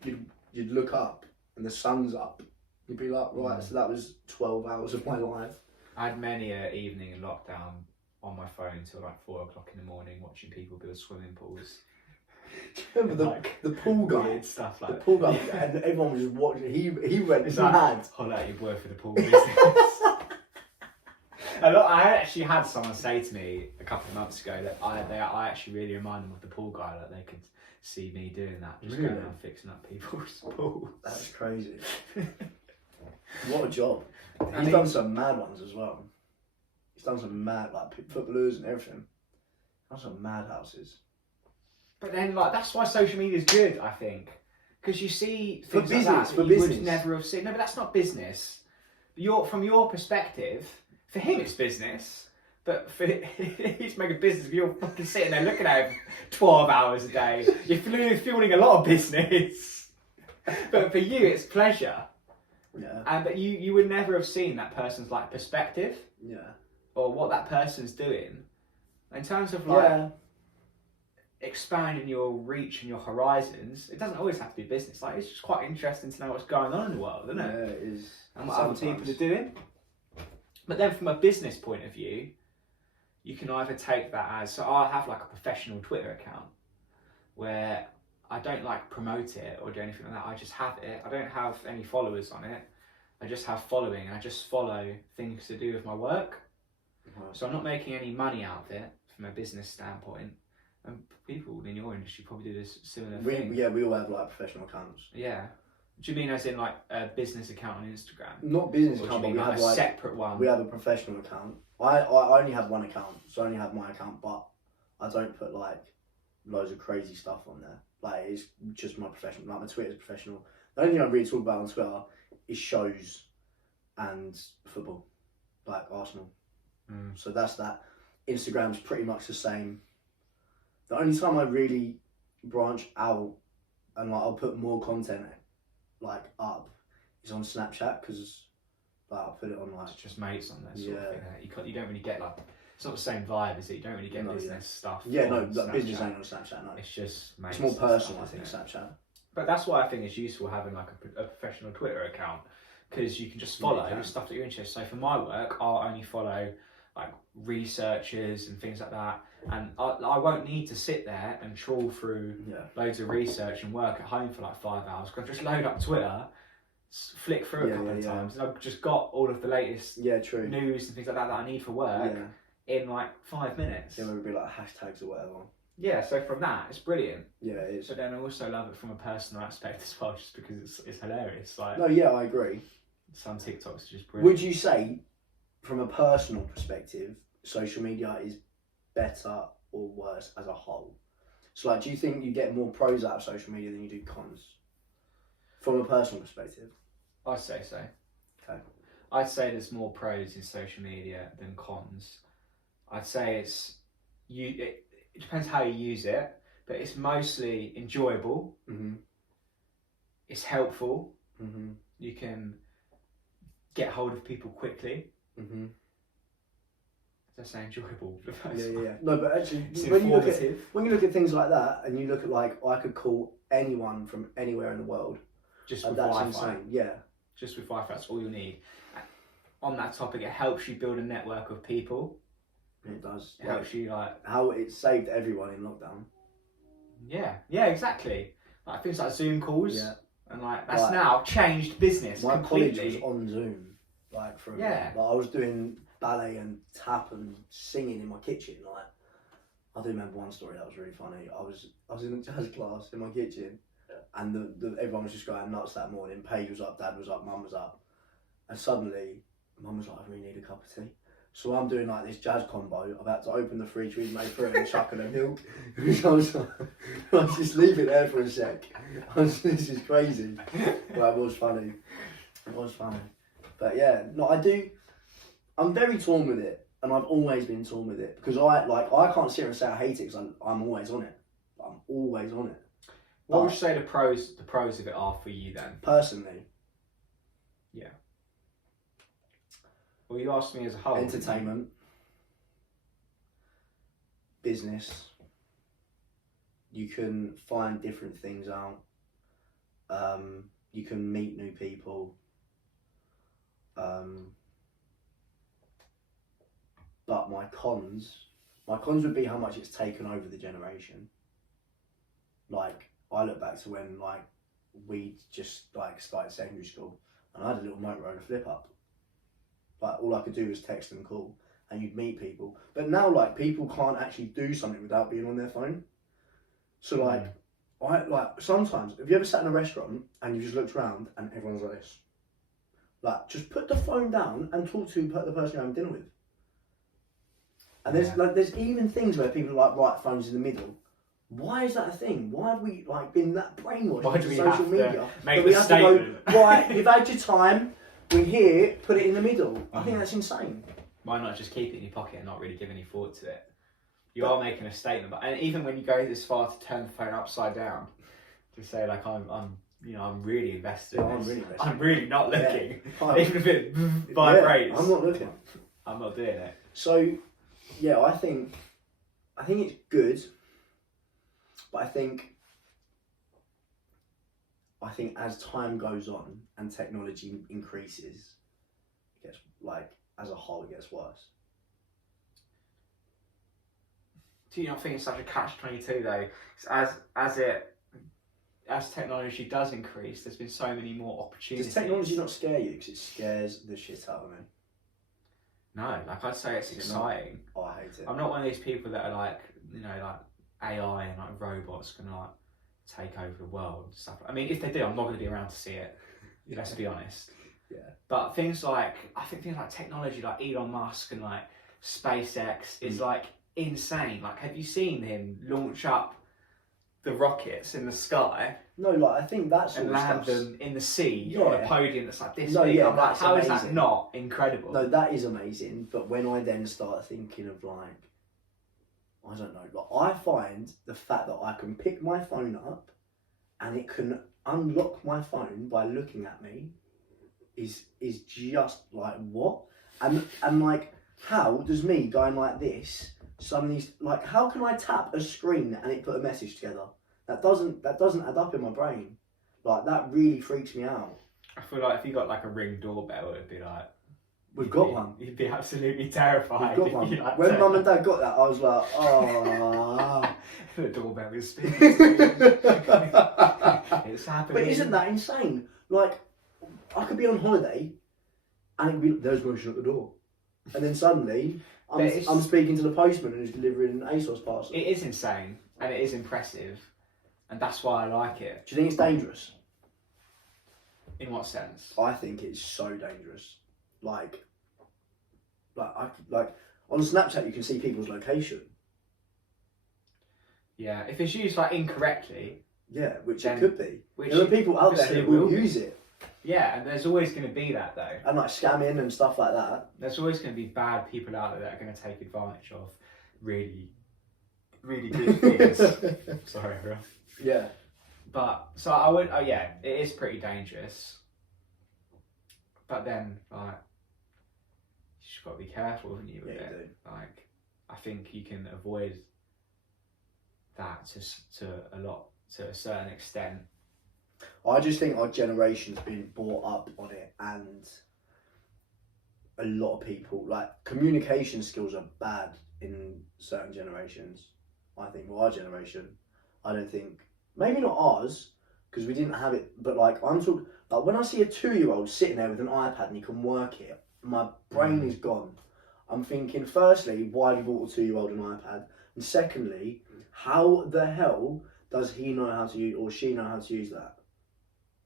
you'd look up and the sun's up. You'd be like, right, so that was 12 hours of my life. I had many an evening in lockdown on my phone till like 4 o'clock in the morning watching people build swimming pools. Remember the pool guy? Weird stuff like the pool guy, and everyone was just watching. He went it's mad. Like, holler at your boy for the pool business. I actually had someone say to me a couple of months ago that I actually really remind them of the pool guy, that they could see me doing that, just going around fixing up people's pools. That's crazy. What a job. He's done some mad ones as well. He's done some mad, like, footballers and everything. Done some mad houses. But then, like, that's why social media is good, I think. Because you see things like that you would never have seen. No, but that's not business. From your perspective, for him it's business. But for he's making business, if you're fucking sitting there looking at him 12 hours a day, you're fueling a lot of business. But for you, it's pleasure. Yeah. But you would never have seen that person's like perspective. Yeah. Or what that person's doing. In terms of like expanding your reach and your horizons, it doesn't always have to be business. Like, it's just quite interesting to know what's going on in the world, isn't it? Yeah, it is. And what other people are doing. But then from a business point of view, you can either take that as, so I have like a professional Twitter account where I don't like promote it or do anything like that. I just have it. I don't have any followers on it. I just have following, and I just follow things to do with my work. So I'm not making any money out of it from a business standpoint. And people in your industry probably do this similar thing. Yeah, we all have like professional accounts. Yeah. Do you mean as in like a business account on Instagram? Not business Or account, do but you we mean have like a like separate one? we have a professional account. I only have one account, so I only have my account, but I don't put like loads of crazy stuff on there. Like it's just my professional. Like my Twitter's professional. The only thing I really talk about on Twitter is shows and football, like Arsenal. So that's that. Instagram's pretty much the same. The only time I really branch out and like I'll put more content like up is on Snapchat, because like I'll put it on like It's just mates on there sort of Yeah. thing. You don't really get like, it's not the same vibe, is it? You don't really get No, business stuff. yeah, no, on like business Snapchat. ain't on Snapchat. No, It's just mates. it's more and stuff, personal. I isn't think it? Snapchat. But that's why I think it's useful having like a professional Twitter account, because you can just follow Yeah, you can. stuff that you're interested in. So for my work, I'll only follow like researchers and things like that, and I won't need to sit there and trawl through Yeah. loads of research and work at home for like 5 hours. Because I just load up Twitter, flick through a couple of times, and I've just got all of the latest Yeah, true. news and things like that I need for work Yeah. in like 5 minutes. Then it would be like hashtags or whatever. Yeah, so from that, it's brilliant. Yeah, it is. But then I also love it from a personal aspect as well, just because it's hilarious. Like No, yeah, I agree. some TikToks are just brilliant. Would you say, from a personal perspective, social media is better or worse as a whole? So, like, do you think you get more pros out of social media than you do cons? From a personal perspective. I'd say so. Okay. I'd say there's more pros in social media than cons. I'd say it depends how you use it, but it's mostly enjoyable. Mm-hmm. It's helpful. Mm-hmm. You can get hold of people quickly. Mm-hmm. Did I say enjoyable? Yeah. No, but actually, It's when you informative. look at things like that, and you look at like I could call anyone from anywhere in the world, Just and with that's Wi-Fi. insane. Yeah. Just with Wi-Fi, that's all you need. On that topic, it helps you build a network of people. It does. It helps you like. How it saved everyone in lockdown. Yeah, exactly. Like things like Zoom calls. Yeah. And like that's Like, now changed business My completely. college was on Zoom, like for a Yeah. Like I was doing ballet and tap and singing in my kitchen. Like I do remember one story that was really funny. I was in a jazz class in my kitchen, and the everyone was just going nuts that morning. Paige was up, Dad was up, Mum was up, and suddenly Mum was like, "I really need a cup of tea." So I'm doing like this jazz combo. I'm about to open the fridge, we've made fruit and chuck in the milk. I was like, I'll just leave it there for a sec. This is crazy. But it was funny. It was funny. But yeah, no, I'm very torn with it. And I've always been torn with it. Because I can't sit here and say I hate it, because I'm always on it. I'm always on it. What would you say the pros of it are for you then? Personally. Yeah. Well, you asked me as a whole. Entertainment. Business. You can find different things out. You can meet new people. But my cons would be how much it's taken over the generation. Like, I look back to when like we just like started secondary school, and I had a little Motorola flip up. Like all I could do was text and call, and you'd meet people. But now like people can't actually do something without being on their phone. So like, sometimes, have you ever sat in a restaurant and you just looked around and everyone's like this? Like, just put the phone down and talk to the person you're having dinner with. And there's even things where people are like, right, phones in the middle. Why is that a thing? Why have we like been that brainwashed Why do into we social have to media make that we the have statement? to go, right, you've had your time, we're here, put it in the middle. I think that's insane. Why not just keep it in your pocket and not really give any thought to it? You are making a statement, and even when you go this far to turn the phone upside down, to say like I'm really invested. Yeah, in I'm this. really invested. I'm really not looking. Yeah. Even if it vibrates. Yeah, I'm not looking. I'm not doing it. So, yeah, I think it's good, but I think as time goes on and technology increases, it gets like as a whole it gets worse. Do you not think it's such a catch-22 though? As as technology does increase, there's been so many more opportunities. Does technology not scare you? Because it scares the shit out of me. No, like I'd say it's exciting. Oh, I hate it. I'm not one of these people that are like, you know, like AI and like robots gonna like take over the world and stuff. I mean, if they do, I'm not gonna be around to see it. Let's be honest. Yeah. But things like, I think things like technology, like Elon Musk and like SpaceX is like insane. Like, have you seen him launch up the rockets in the sky? No, like I think that's and land them in the sea on a podium that's like this. No, big. yeah, I'm like, that's how is amazing. that not incredible? No, that is amazing. But when I then start thinking of like, I don't know, like I find the fact that I can pick my phone up and it can unlock my phone by looking at me is just like what? And like how does me going like this suddenly like how can I tap a screen and it put a message together? That doesn't add up in my brain. Like that really freaks me out. I feel like if you got like a Ring doorbell, it'd be like We've got one. You'd be absolutely terrified. We've got one. Like, when Mum and Dad got that, I was like, oh. The doorbell is speaking to you. It's happening. But isn't that insane? Like, I could be on holiday and it'd be, there's motion at the door. And then suddenly, I'm speaking to the postman and he's delivering an ASOS parcel. It is insane and it is impressive. And that's why I like it. Do you think it's dangerous? In what sense? I think it's so dangerous. Like on Snapchat you can see people's location. Yeah, if it's used like incorrectly. Yeah, which it could be. Which there are people out there who will use it. Yeah, and there's always going to be that though. And like scamming and stuff like that. There's always going to be bad people out there that are going to take advantage of really, really good things. Sorry, everyone. Yeah. But so I would. Oh yeah, it is pretty dangerous. But then like, you just got to be careful, haven't you? With Yeah, it? you do. Like, I think you can avoid that to a certain extent. I just think our generation's been brought up on it, and a lot of people like communication skills are bad in certain generations. I think our generation, I don't think maybe not ours because we didn't have it, but like I'm talking like when I see a 2-year-old sitting there with an iPad and he can work it, my brain is gone. I'm thinking firstly, why have you bought a 2-year-old an iPad, and secondly, how the hell does he know how to use or she know how to use that?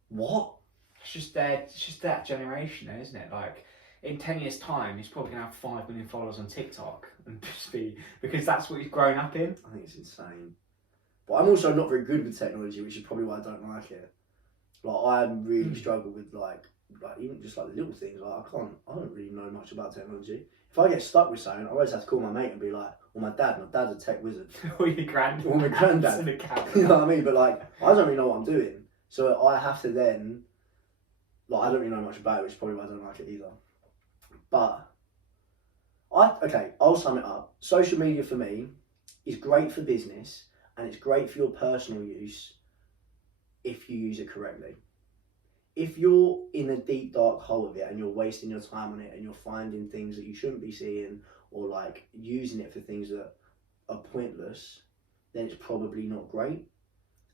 What? It's just that generation, though, isn't it? Like, in 10 years' time, he's probably gonna have 5 million followers on TikTok and just be because that's what he's grown up in. I think it's insane. But I'm also not very good with technology, which is probably why I don't like it. Like I really struggle with like even just like little things. Like I don't really know much about technology. If I get stuck with something, I always have to call my mate and be like, "Well, my dad's a tech wizard." Or your granddad. Or my granddad. You know what I mean? But like, I don't really know what I'm doing, so I have to then, like, I don't really know much about it, which is probably why I don't like it either. But I'll sum it up. Social media for me is great for business and it's great for your personal use if you use it correctly. If you're in a deep dark hole of it and you're wasting your time on it and you're finding things that you shouldn't be seeing or like using it for things that are pointless, then it's probably not great.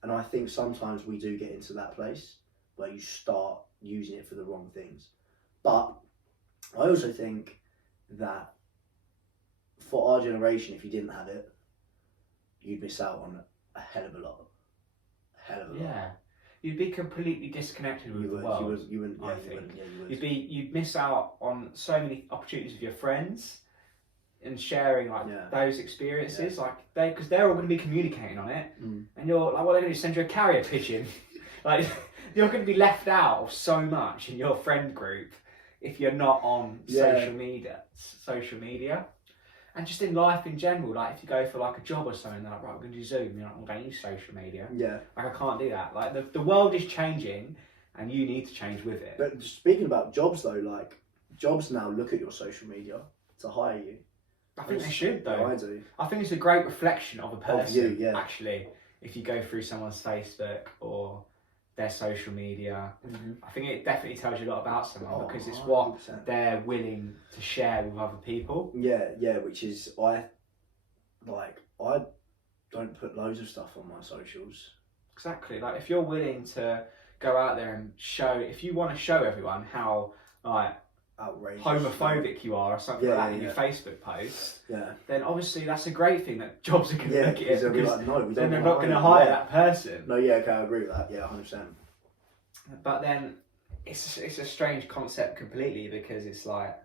And I think sometimes we do get into that place where you start using it for the wrong things. But I also think that for our generation, if you didn't have it, you'd miss out on a hell of a lot. Yeah. You'd be completely disconnected with the world. You wouldn't. I think. You'd miss out on so many opportunities with your friends and sharing those experiences, because they're all going to be communicating on it, and you're like, what are they going to do? Send you a carrier pigeon? Like, you're going to be left out of so much in your friend group if you're not on social media. And just in life in general, like if you go for like a job or something, they're like, right, we're going to do Zoom. You're like, well, don't use social media. Yeah. Like, I can't do that. Like, the world is changing and you need to change with it. But speaking about jobs though, like, jobs now look at your social media to hire you. I think they should though. I do. I think it's a great reflection of a person, of you, yeah. Actually, if you go through someone's Facebook or their social media, I think it definitely tells you a lot about someone because it's 100%. What they're willing to share with other people. Yeah, which is I don't put loads of stuff on my socials Exactly. Like if you're willing to go out there and if you want to show everyone how like outrageous, homophobic you are or something like that in your Facebook post, then obviously that's a great thing that jobs are going to look at it, because like, no, then they're not going to hire that person. No, yeah, okay, I agree with that. Yeah, 100%. But then it's a strange concept completely, because it's like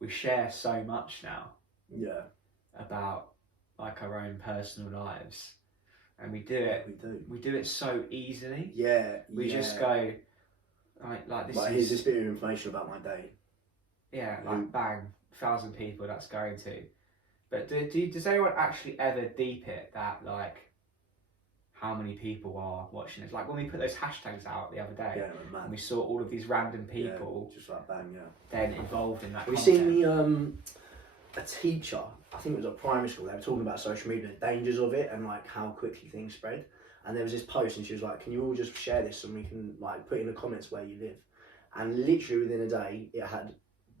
we share so much now. Yeah. About like our own personal lives, and we do it so easily. Yeah. We just go like this. Like, here's this bit of information about my day. Yeah, like bang, 1,000 people that's going to. But does anyone actually ever deep it that like how many people are watching it? Like when we put those hashtags out the other day, and we saw all of these random people, just like bang, then involved in that. Have you seen a teacher? I think it was at primary school. They were talking about social media, the dangers of it, and like how quickly things spread. And there was this post, and she was like, "Can you all just share this, and we can like put in the comments where you live?" And literally within a day, it had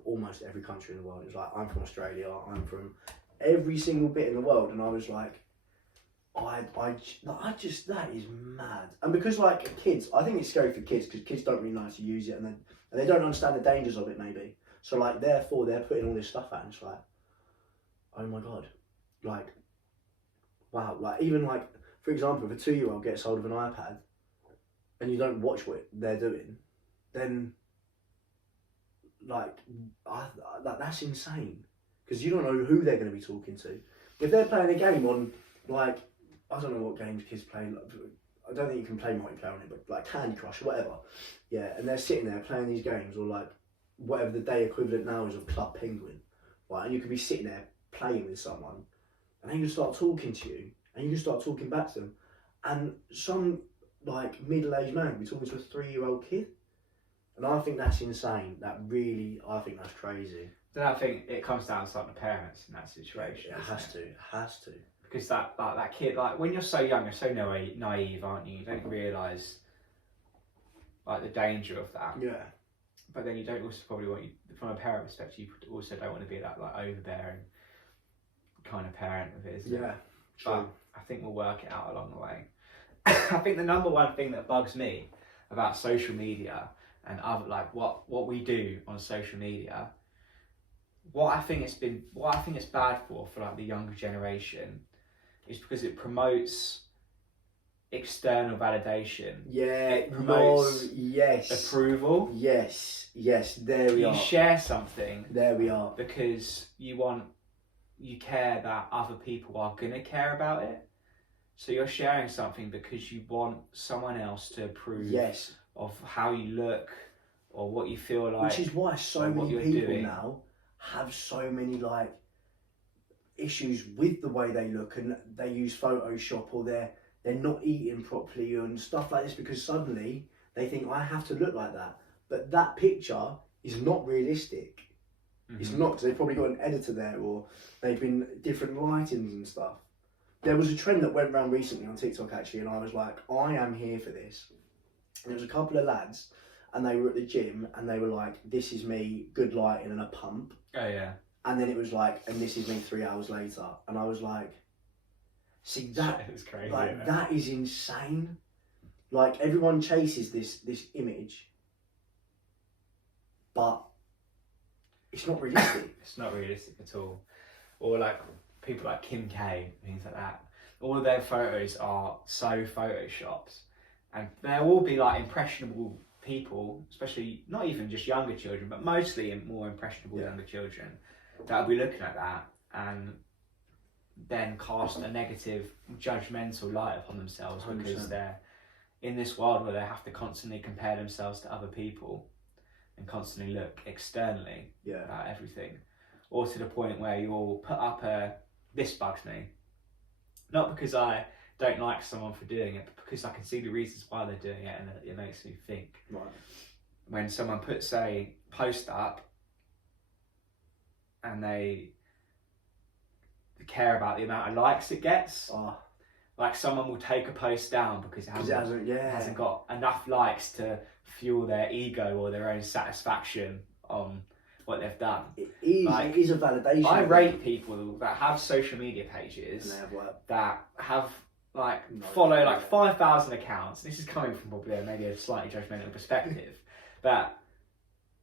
almost every country in the world. It was like, "I'm from Australia. I'm from every single bit in the world," and I was like, I just that is mad. And because like kids, I think it's scary for kids because kids don't really know how to use it, and they don't understand the dangers of it maybe. So like therefore they're putting all this stuff out, and it's like, oh my god, like, wow, like even like for example, if a 2-year-old gets hold of an iPad, and you don't watch what they're doing, then like that's insane, because you don't know who they're going to be talking to. If they're playing a game on like, I don't know what games kids play. Like, I don't think you can play multiplayer on it, but like Candy Crush or whatever. Yeah, and they're sitting there playing these games, or like whatever the day equivalent now is of Club Penguin, right? And you could be sitting there playing with someone, and they can start talking to you, and you can start talking back to them, and some like middle-aged man can be talking to a 3-year-old kid, and I think that's insane. I think that's crazy. Then I think it comes down to like the parents in that situation. It has to. Because that kid, like when you're so young, you're so naive, aren't you? You don't realise like the danger of that. Yeah. But then you don't also probably from a parent perspective, you also don't want to be that like overbearing kind of parent of it, isn't it? Yeah. But I think we'll work it out along the way. I think the number one thing that bugs me about social media and other like what we do on social media, what I think it's bad for like the younger generation, is because it promotes external validation. Yeah, it promotes yes. approval. Yes, there we are. You share something. There we are. Because you care that other people are going to care about it. So you're sharing something because you want someone else to approve of how you look or what you feel like. Which is why so many people now have so many like issues with the way they look, and they use Photoshop, or they're not eating properly and stuff like this, because suddenly they think, I have to look like that. But that picture is not realistic. Mm-hmm. It's not, because they've probably got an editor there, or they've been different lightings and stuff. There was a trend that went around recently on TikTok actually, and I was like, I am here for this. And there was a couple of lads, and they were at the gym, and they were like, this is me, good lighting and a pump. Oh yeah. And then it was like, and this is me 3 hours later. And I was like, see, that is crazy. Like, that is insane. Like, everyone chases this image, but it's not realistic. It's not realistic at all. Or like people like Kim K, things like that. All of their photos are so photoshopped, and there will be like impressionable people, especially not even just younger children, but mostly more impressionable younger children, that will be looking at that and then cast a negative, judgmental light upon themselves 100%. Because they're in this world where they have to constantly compare themselves to other people and constantly look externally at everything, or to the point where you'll put up this bugs me, not because I don't like someone for doing it, but because I can see the reasons why they're doing it, and it makes me think. Right. When someone puts a post up and they care about the amount of likes it gets, like someone will take a post down because it hasn't got enough likes to fuel their ego or their own satisfaction on what they've done. It is a validation. I rate people that have social media pages and they have that have like No, follow yeah. like 5,000 accounts. This is coming from probably maybe a slightly judgmental perspective, but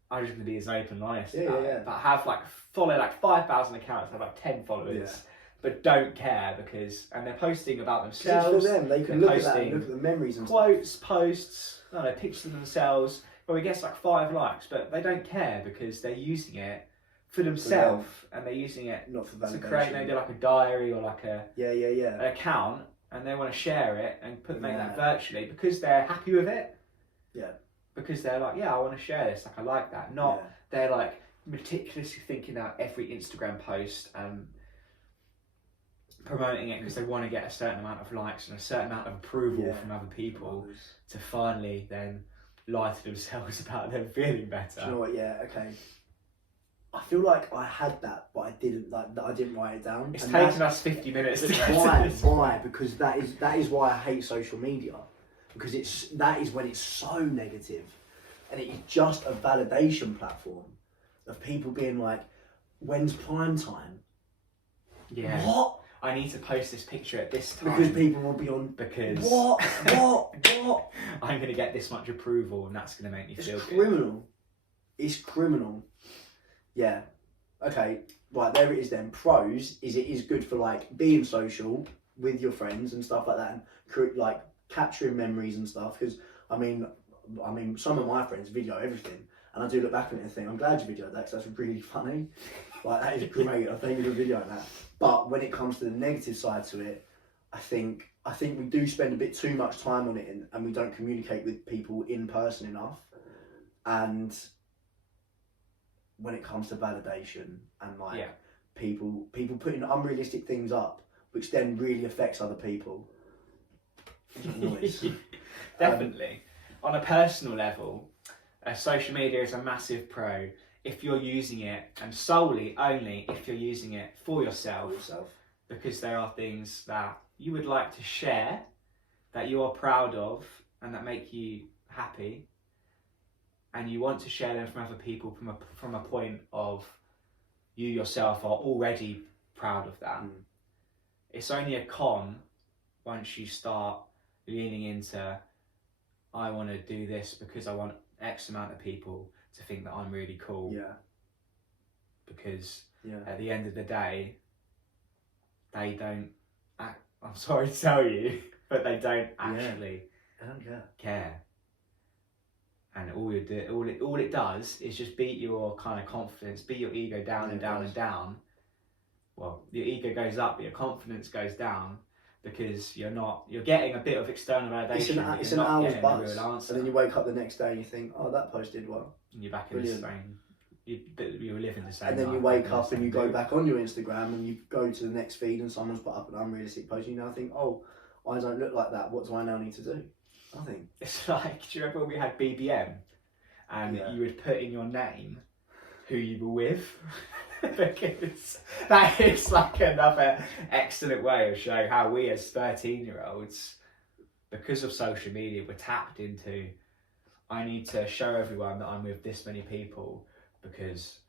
I'm just going to be as open and honest about it. But have like follow like 5,000 accounts, have like 10 followers, but don't care and they're posting about themselves. It's for them. They can look at that and look at the memories and quotes, posts, I don't know, pictures of themselves. Well, he gets like 5 likes, but they don't care because they're using it for themselves and they're using it not for validation. To create maybe like a diary or like a an account, and they want to share it and make that virtually because they're happy with it. Yeah. Because they're like, I want to share this. Like, I like that. Not they're like meticulously thinking out every Instagram post and promoting it because they want to get a certain amount of likes and a certain amount of approval from other people to finally then lie to themselves about them feeling better. Do you know what? Yeah. Okay. I feel like I had that, but I didn't write it down. It's taken us 50 minutes to get to this. Why? Because that is why I hate social media. Because that is when it's so negative, and it is just a validation platform of people being like, "When's prime time?" Yeah. What? I need to post this picture at this time because people will be on. Because what? I'm going to get this much approval, and that's going to make me feel good. Criminal. It's criminal. Yeah. Okay. Right, there it is then. Pros is it is good for like being social with your friends and stuff like that, and like capturing memories and stuff. Because I mean, some of my friends video everything, and I do look back on it and think, I'm glad you videoed that because that's really funny. Like that is great. I thank you for videoing that. But when it comes to the negative side to it, I think we do spend a bit too much time on it, and we don't communicate with people in person enough, and when it comes to validation and like people putting unrealistic things up, which then really affects other people. Definitely. On a personal level, social media is a massive pro if you're using it, and solely only if you're using it for yourself. Because there are things that you would like to share, that you are proud of and that make you happy, and you want to share them from other people from a point of you yourself are already proud of that. It's only a con once you start leaning into, I want to do this because I want X amount of people to think that I'm really cool. Yeah. Because at the end of the day, they don't I'm sorry to tell you, but they don't actually care. And all it does is just beat your kind of confidence, beat your ego down and down and down. Well, your ego goes up, but your confidence goes down because you're getting a bit of external validation. It's an hour's buzz, and then you wake up the next day and you think, oh, that post did well. And you're back in the same. You're living the same. And then you wake up and you go back on your Instagram and you go to the next feed and someone's put up an unrealistic post. And you now think, oh, I don't look like that. What do I now need to do? Nothing. It's like, do you remember when we had BBM and you would put in your name who you were with? Because that is like another excellent way of showing how we as 13-year-olds, because of social media, we're tapped into, I need to show everyone that I'm with this many people because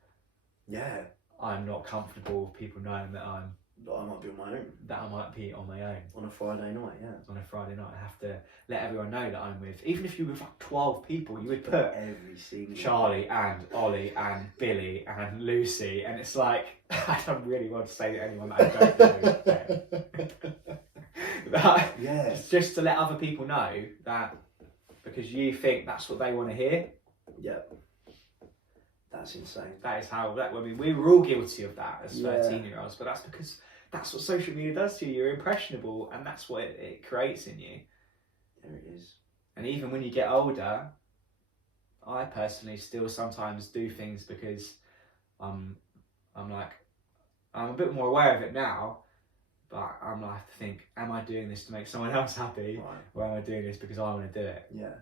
I'm not comfortable with people knowing that I might be on my own. That I might be on my own. On a Friday night, On a Friday night, I have to let everyone know that I'm with. Even if you were with like 12 people, you would put every single Charlie and Ollie and Billy and Lucy, and it's like, I don't really want to say to anyone that I don't know. It's just to let other people know that because you think that's what they want to hear. Yeah. That's insane. That is how we were all guilty of that as 13-year-olds, but that's because that's what social media does to you. You're impressionable, and that's what it creates in you. There it is. And even when you get older, I personally still sometimes do things because I'm a bit more aware of it now, but I'm like to think, am I doing this to make someone else happy, or am I doing this because I want to do it? Yeah.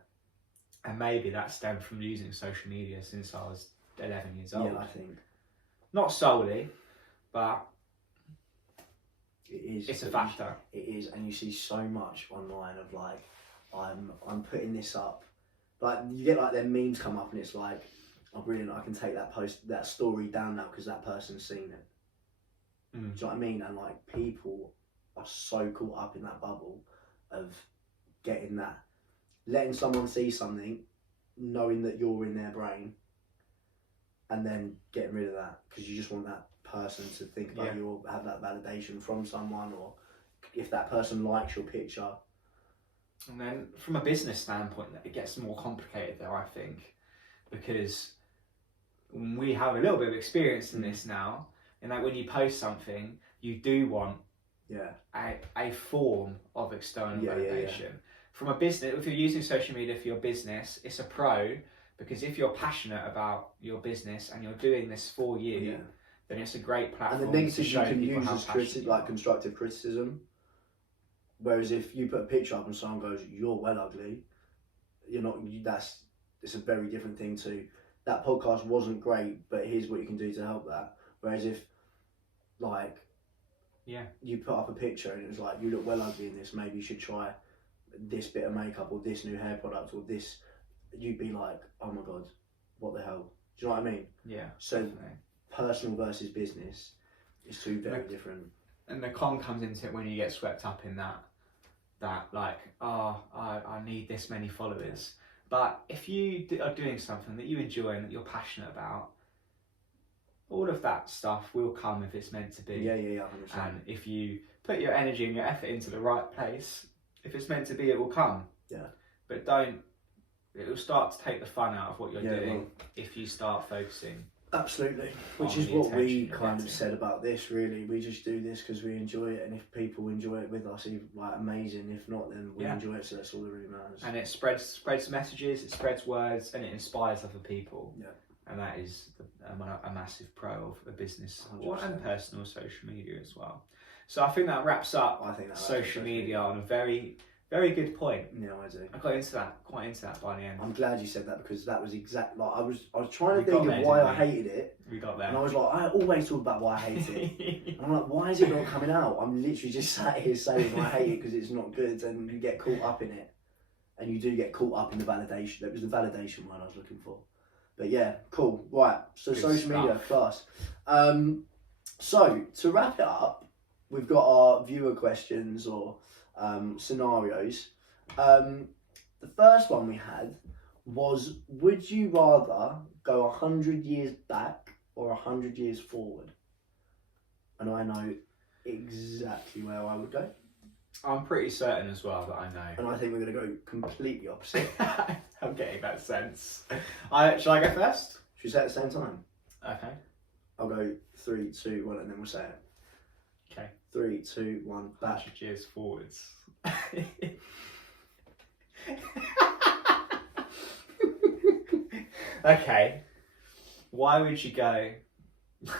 And maybe that stemmed from using social media since I was 11 years old. Yeah, I think. Not solely, but it is. It's a factor. It is, and you see so much online of like, I'm putting this up. Like you get like their memes come up, and it's like, oh brilliant! I can take that story down now because that person's seen it. Do you know what I mean? And like people are so caught up in that bubble of getting that, letting someone see something, knowing that you're in their brain, and then getting rid of that because you just want that person to think about you or have that validation from someone, or if that person likes your picture. And then from a business standpoint, it gets more complicated there, I think, because we have a little bit of experience in this now, and that when you post something, you do want a form of external validation. From a business, if you're using social media for your business, it's a pro, because if you're passionate about your business and you're doing this for you, then it's a great platform. And the negative to show you can people use how as passionate like constructive criticism. Whereas if you put a picture up and someone goes, "You're well ugly," you're not. It's a very different thing to, that podcast wasn't great, but here's what you can do to help that. Whereas if, like, you put up a picture and it was like, "You look well ugly in this. Maybe you should try this bit of makeup or this new hair product or this," you'd be like, "Oh my god, what the hell?" Do you know what I mean? Yeah. So definitely. personal versus business is two very different. And the con comes into it when you get swept up in that like, I need this many followers. But if you are doing something that you enjoy and that you're passionate about, all of that stuff will come if it's meant to be. Yeah, 100%. And if you put your energy and your effort into the right place, if it's meant to be, it will come. Yeah. But it will start to take the fun out of what you're doing if you start focusing. Absolutely, which is what we kind of said about this. Really, we just do this because we enjoy it, and if people enjoy it with us, like, amazing. If not, then we enjoy it, so that's all that really matters. And it spreads messages, it spreads words, and it inspires other people. Yeah, and that is a massive pro of a business 100%. And personal social media as well. So I think that wraps up social media on a very, very good point. Yeah, I do. I got quite into that by the end. I'm glad you said that, because that was exactly, like, I was trying to We think got of there, why didn't I we? hated it. We got there. And I was like, I always talk about why I hate it. And I'm like, why is it not coming out? I'm literally just sat here saying I hate it because it's not good, and you get caught up in it. And you do get caught up in the validation. That was the validation word I was looking for. But yeah, cool. Right, so Good social media, stuff. class. So, to wrap it up, we've got our viewer questions or scenarios. The first one we had was, would you rather go 100 years back or 100 years forward? And I know exactly where I would go. I'm pretty certain as well that I know. And I think we're going to go completely opposite. I'm getting that sense. Shall I go first? Should we say it at the same time? Okay. I'll go 3, 2, 1, and then we'll say it. Okay. 3, 2, 1, back. 100 years forwards. Okay. Why would you go?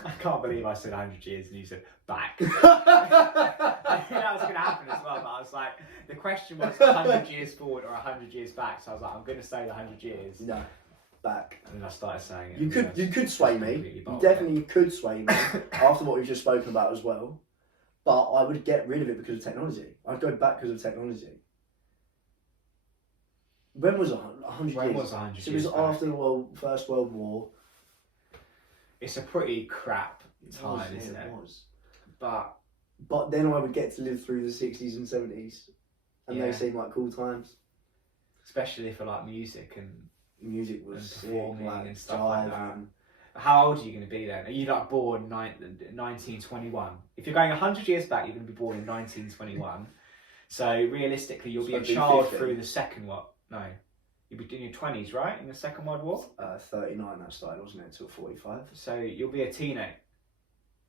I can't believe I said 100 years and you said back. I knew that was going to happen as well, but I was like, the question was 100 years forward or 100 years back, so I was like, I'm going to say the 100 years. No, back. And then I started saying it. You could sway me. You definitely could sway me after what we've just spoken about as well. But I would get rid of it because of technology. I'd go back because of technology. When was 100 years? When was 100 So it years was back? after the First World War. It's a pretty crap time, isn't it? It was. But then I would get to live through the 60s and 70s. And they seem like cool times. especially for like music and Music was performing sick, and stuff like that. and How old are you going to be then? Are you like born 1921? If you're going 100 years back, you're going to be born in 1921. So realistically, you'll be So a it'd be child 50. through the second what? No, you'll be in your 20s, right? In the Second World War. 39 that started, wasn't it, till 45? So you'll be a teenager.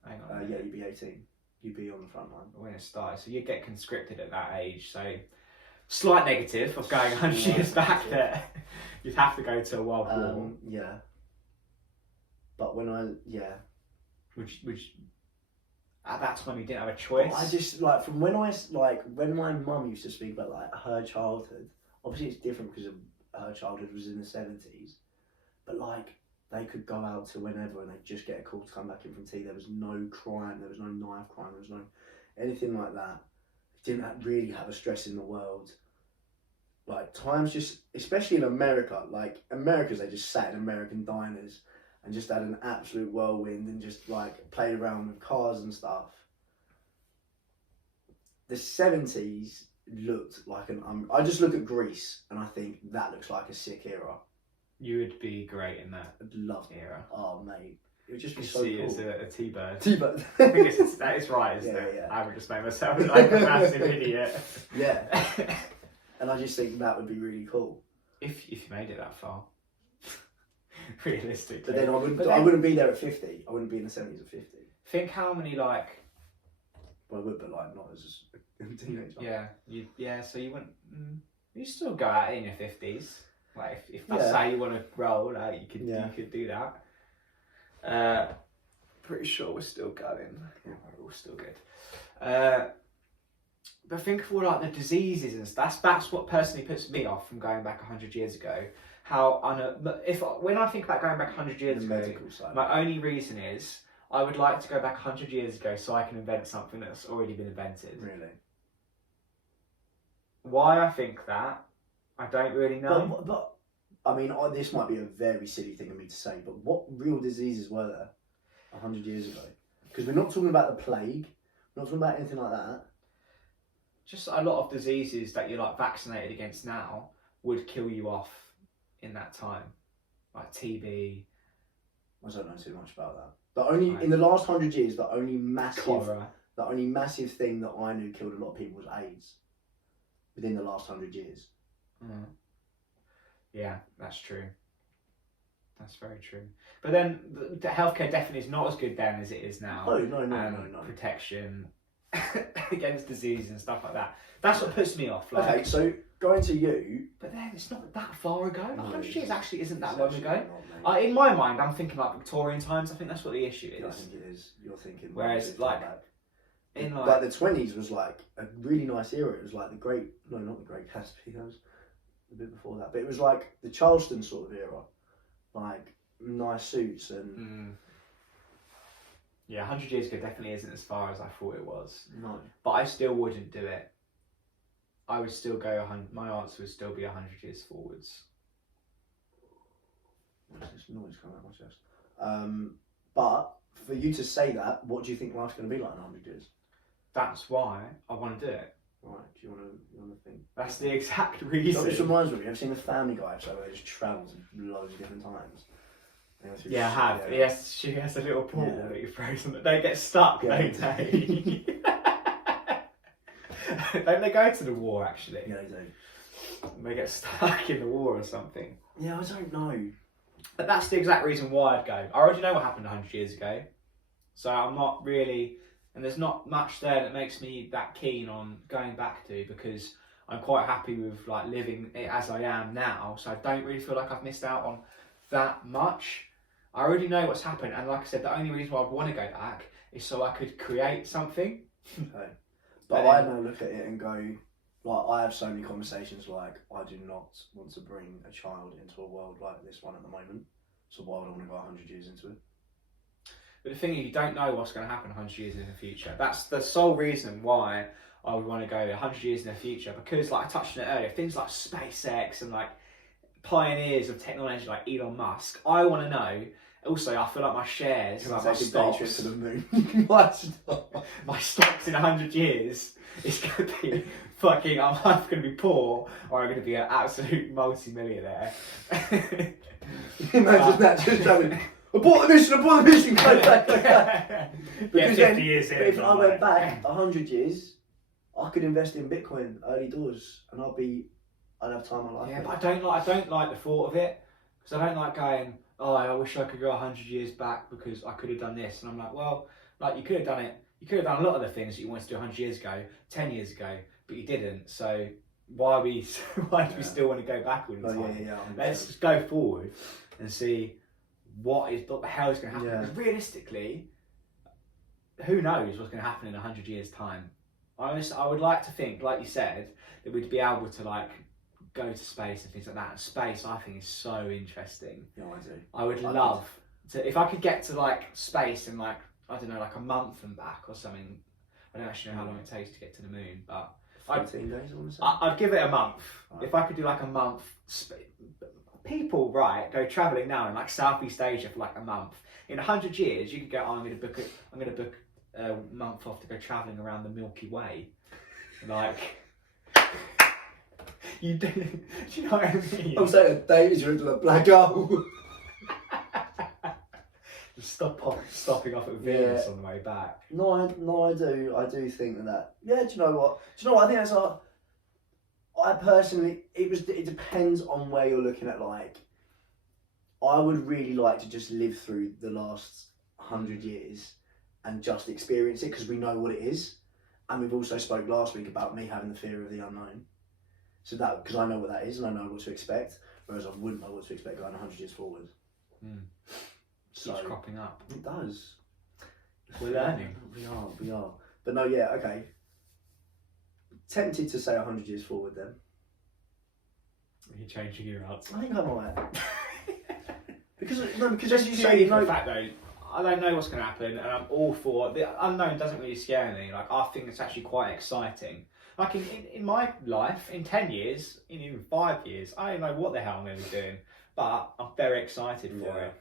Hang on. Yeah, you'd be 18. You'd be on the front line. When it started, so you get conscripted at that age. So slight negative of going 100 years back there. You'd have to go to a world war. Yeah. But when Which at that time you didn't have a choice. I just from when when my mum used to speak about like her childhood. Obviously, it's different because of her childhood was in the 70s, but like they could go out to whenever and they'd just get a call to come back in from tea. There was no crime, there was no knife crime, there was no anything like that. Didn't really have a stress in the world. Like times just, especially in America, like Americans, they just sat in American diners and just had an absolute whirlwind and just like played around with cars and stuff. the 70s looked like I just look at Greece and I think that looks like a sick era. You would be great in that I'd love era. Oh, mate. It would just be You so see cool. it as a T-bird. T-bird. I think that is right, isn't it? Yeah. I would just make myself look like a massive idiot. Yeah. And I just think that would be really cool. If you made it that far. Realistically. But then I wouldn't be there at 50. I wouldn't be in the 70s at 50. Think how many like... Well, I would, but like not as a teenager. Yeah, so you wouldn't... You still go out in your 50s. Like, if that's Yeah. how you want to roll, like, you could do that. Pretty sure we're still going. Yeah, we're all still good. But think of all like the diseases and stuff. That's what personally puts me off from going back 100 years ago. When I think about going back 100 years The ago, medical side. my only reason is I would like to go back 100 years ago so I can invent something that's already been invented. Really? Why I think that, I don't really know. But I mean, this might be a very silly thing of me to say, but what real diseases were there 100 years ago? Because we're not talking about the plague, we're not talking about anything like that. Just a lot of diseases that you're like vaccinated against now would kill you off in that time, like TB. I don't know too much about that. But only Right. in the last 100 years, the only massive thing that I knew killed a lot of people was AIDS. Within the last 100 years. Yeah, that's true. That's very true. But then the healthcare definitely is not as good then as it is now. No. Protection against disease and stuff like that. That's what puts me off. Like, Okay, so going to you. but then it's not that far ago. No, 100 years actually isn't that it's long actually ago. not, mate. In my mind, I'm thinking like Victorian times. I think that's what the issue Yeah, I is. think it is. You're thinking. Whereas, it's like, back. In Like the 20s was like a really nice era. It was like not the Great Gatsby. That was a bit before that. But it was like the Charleston sort of era, like nice suits and. Yeah, 100 years ago definitely isn't as far as I thought it was. No. But I still wouldn't do it. I would still go 100. My answer would still be 100 years forwards. What's this noise coming out of my chest? But for you to say that, what do you think life's going to be like in 100 years? That's why I want to do it. Right, do you want to think? That's the exact So reason. this reminds me, have you ever seen the Family Guy episode where they just travels loads of different times? Yeah, I have. Yeah. Yes, she has a little pool Yeah. that you throws on. They get stuck, Yeah. don't they? Don't they go to the war actually? Yeah, they do. They get stuck in the war or something. Yeah, I don't know. But that's the exact reason why I'd go. I already know what happened 100 years ago. So I'm not really... And there's not much there that makes me that keen on going back to, because I'm quite happy with like living it as I am now. So I don't really feel like I've missed out on that much. I already know what's happened. And like I said, the only reason why I'd want to go back is so I could create something. Okay. But I now look at it and go, like, I have so many conversations like, I do not want to bring a child into a world like this one at the moment. So why would I want to go 100 years into it? But the thing is, you don't know what's going to happen 100 years in the future. That's the sole reason why I would want to go 100 years in the future. Because, like I touched on it earlier, things like SpaceX and like pioneers of technology like Elon Musk, I want to know. Also, I feel like my shares, like my stocks, to the moon. my stocks in 100 years is going to be fucking. I'm either going to be poor or I'm going to be an absolute multi-millionaire. Imagine that just having. I bought the mission, go back. Yeah, 50 years in. If I went back 100 years, I could invest in Bitcoin early doors and I'd have time of life. Yeah, but I don't like the thought of it, because I don't like going, oh, I wish I could go 100 years back because I could have done this. And I'm like, well, like you could have done it. You could have done a lot of the things that you wanted to do 100 years ago, 10 years ago, but you didn't. So why do we still want to go back all the time? Yeah. Let's just go forward and see what the hell is going to happen. Yeah. Because realistically, who knows what's going to happen in 100 years' time? I would like to think, like you said, that we'd be able to like go to space and things like that. And space, I think, is so interesting. Yeah, I do. I would love to, if I could get to like space in like, I don't know, like a month and back or something. I don't actually know how long it takes to get to the moon, but 14 days, I want to say. I'd give it a month. Right. If I could do like a month, people, right, go travelling now in like Southeast Asia for like a month. In 100 years, you could go, oh, I'm going to book a month off to go travelling around the Milky Way. Like, you do you know what I mean? I'm saying a danger into a black hole. Just stopping off at Venus on the way back. No, I do think that. Yeah, do you know what? I think that's I personally, it depends on where you're looking at. Like, I would really like to just live through the last 100 years and just experience it, because we know what it is, and we've also spoke last week about me having the fear of the unknown. So that, because I know what that is and I know what to expect, whereas I wouldn't know what to expect going 100 years forward. So Keeps cropping up. it does. We're learning. We are. But no, yeah, okay. Tempted to say 100 years forward then. Are you changing your answer? I think I might. because as Just you to say, for the fact though, I don't know what's going to happen, and I'm all for the unknown. Doesn't really scare me. Like, I think it's actually quite exciting. Like in my life, in 10 years, in even 5 years, I don't know what the hell I'm going to be doing, but I'm very excited for it.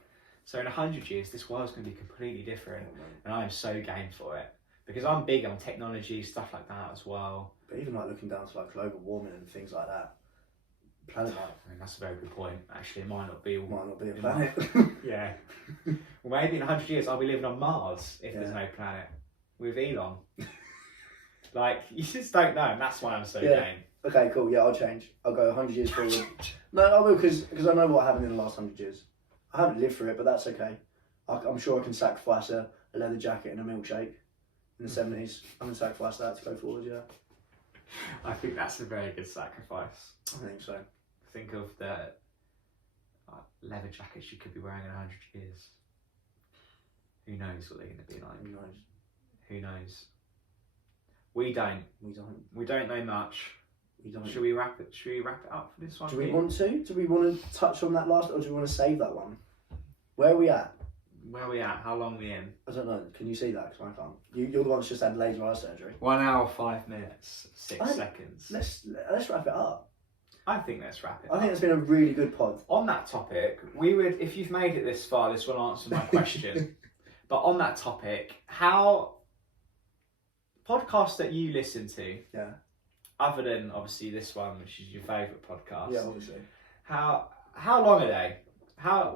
So in 100 years, this world's going to be completely different, and I am so game for it, because I'm big on technology, stuff like that as well. But even like looking down to like global warming and things like that, planet life I mean, that's a very good point. Actually, it might not be. might not be a planet. Yeah. Well, maybe in 100 years I'll be living on Mars if there's no planet with Elon. Like, you just don't know, and that's why I'm so game. Okay, cool. Yeah, I'll change. I'll go 100 years forward. No, I will, because I know what happened in the last 100 years. I haven't lived through it, but that's okay. I'm sure I can sacrifice a leather jacket and a milkshake in the 70s. I'm going to sacrifice that to go forward, yeah. I think that's a very good sacrifice. I think so. Think of the leather jackets you could be wearing in 100 years. Who knows what they're going to be like? Who knows? Who knows? We don't. We don't know much. We don't. Should we wrap it up for this one? Do we want to? Do we want to touch on that last, or do we want to save that one? Where are we at? Where are we at? How long are we in? I don't know. Can you see that? Because I can't. You're the one that's just had laser eye surgery. 1 hour, 5 minutes, 6 seconds. Let's wrap it up. I think let's wrap it I up. think it's been a really good pod. On that topic, we would, if you've made it this far, this will answer my question. But on that topic, how podcasts that you listen to, other than obviously this one, which is your favourite podcast, obviously. How long are they? How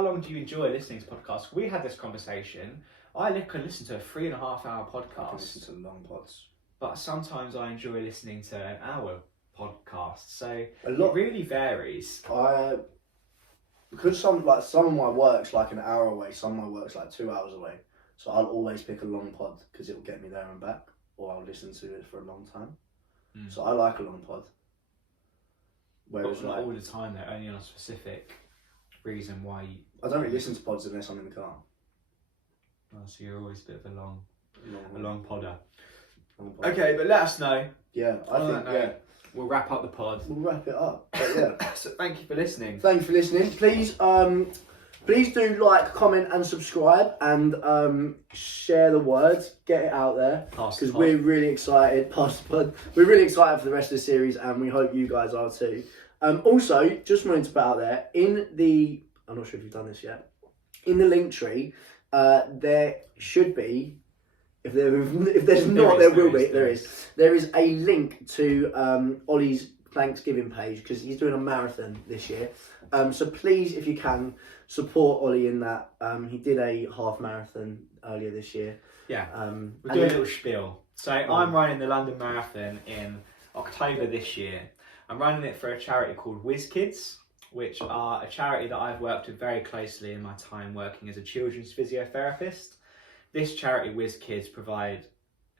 long do you enjoy listening to podcasts? We had this conversation. I can listen to a 3.5 hour podcast. I can listen to long pods. But sometimes I enjoy listening to an hour podcast. So it really varies. Because some of my work's like an hour away, some of my work's like 2 hours away. So I'll always pick a long pod because it'll get me there and back, or I'll listen to it for a long time. So I like a long pod. Whereas but not all the time though, only on a specific reason why you... I don't really listen to pods unless I'm in the car. Oh, so you're always a bit of a long podder. Long pod. Okay, but let us know. Yeah, I think we'll wrap up the pod. We'll wrap it up. But yeah. So thank you for listening. Thank you for listening. Please do like, comment and subscribe, and share the word. Get it out there, because we're really excited. We're really excited for the rest of the series, and we hope you guys are too. Also, just wanted to put out there, I'm not sure if you've done this yet, in the link tree, there should be, if there's not, there will be. There is a link to Ollie's Thanksgiving page, because he's doing a marathon this year. So please, if you can, support Ollie in that. He did a half marathon earlier this year. Yeah. We'll do a little spiel. So I'm running the London Marathon in October this year. I'm running it for a charity called WizKids, which are a charity that I've worked with very closely in my time working as a children's physiotherapist. This charity, WizKids, provide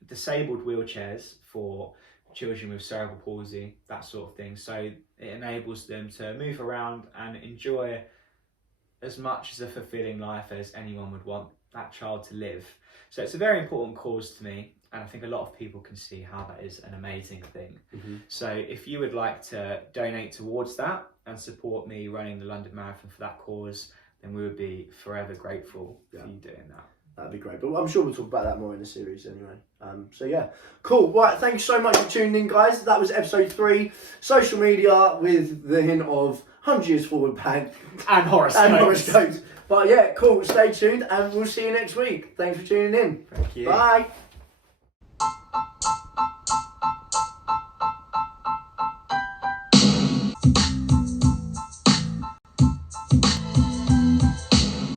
disabled wheelchairs for children with cerebral palsy, that sort of thing. So it enables them to move around and enjoy as much as a fulfilling life as anyone would want that child to live. So it's a very important cause to me, and I think a lot of people can see how that is an amazing thing. So if you would like to donate towards that and support me running the London Marathon for that cause, then we would be forever grateful for you doing that. That'd be great, but I'm sure we'll talk about that more in the series anyway. So yeah, cool. Right, thank you so much for tuning in, guys. That was episode 3, social media with the hint of 100 years forward bang and horoscopes. But yeah, cool. Stay tuned, and we'll see you next week. Thanks for tuning in. Thank you. Bye.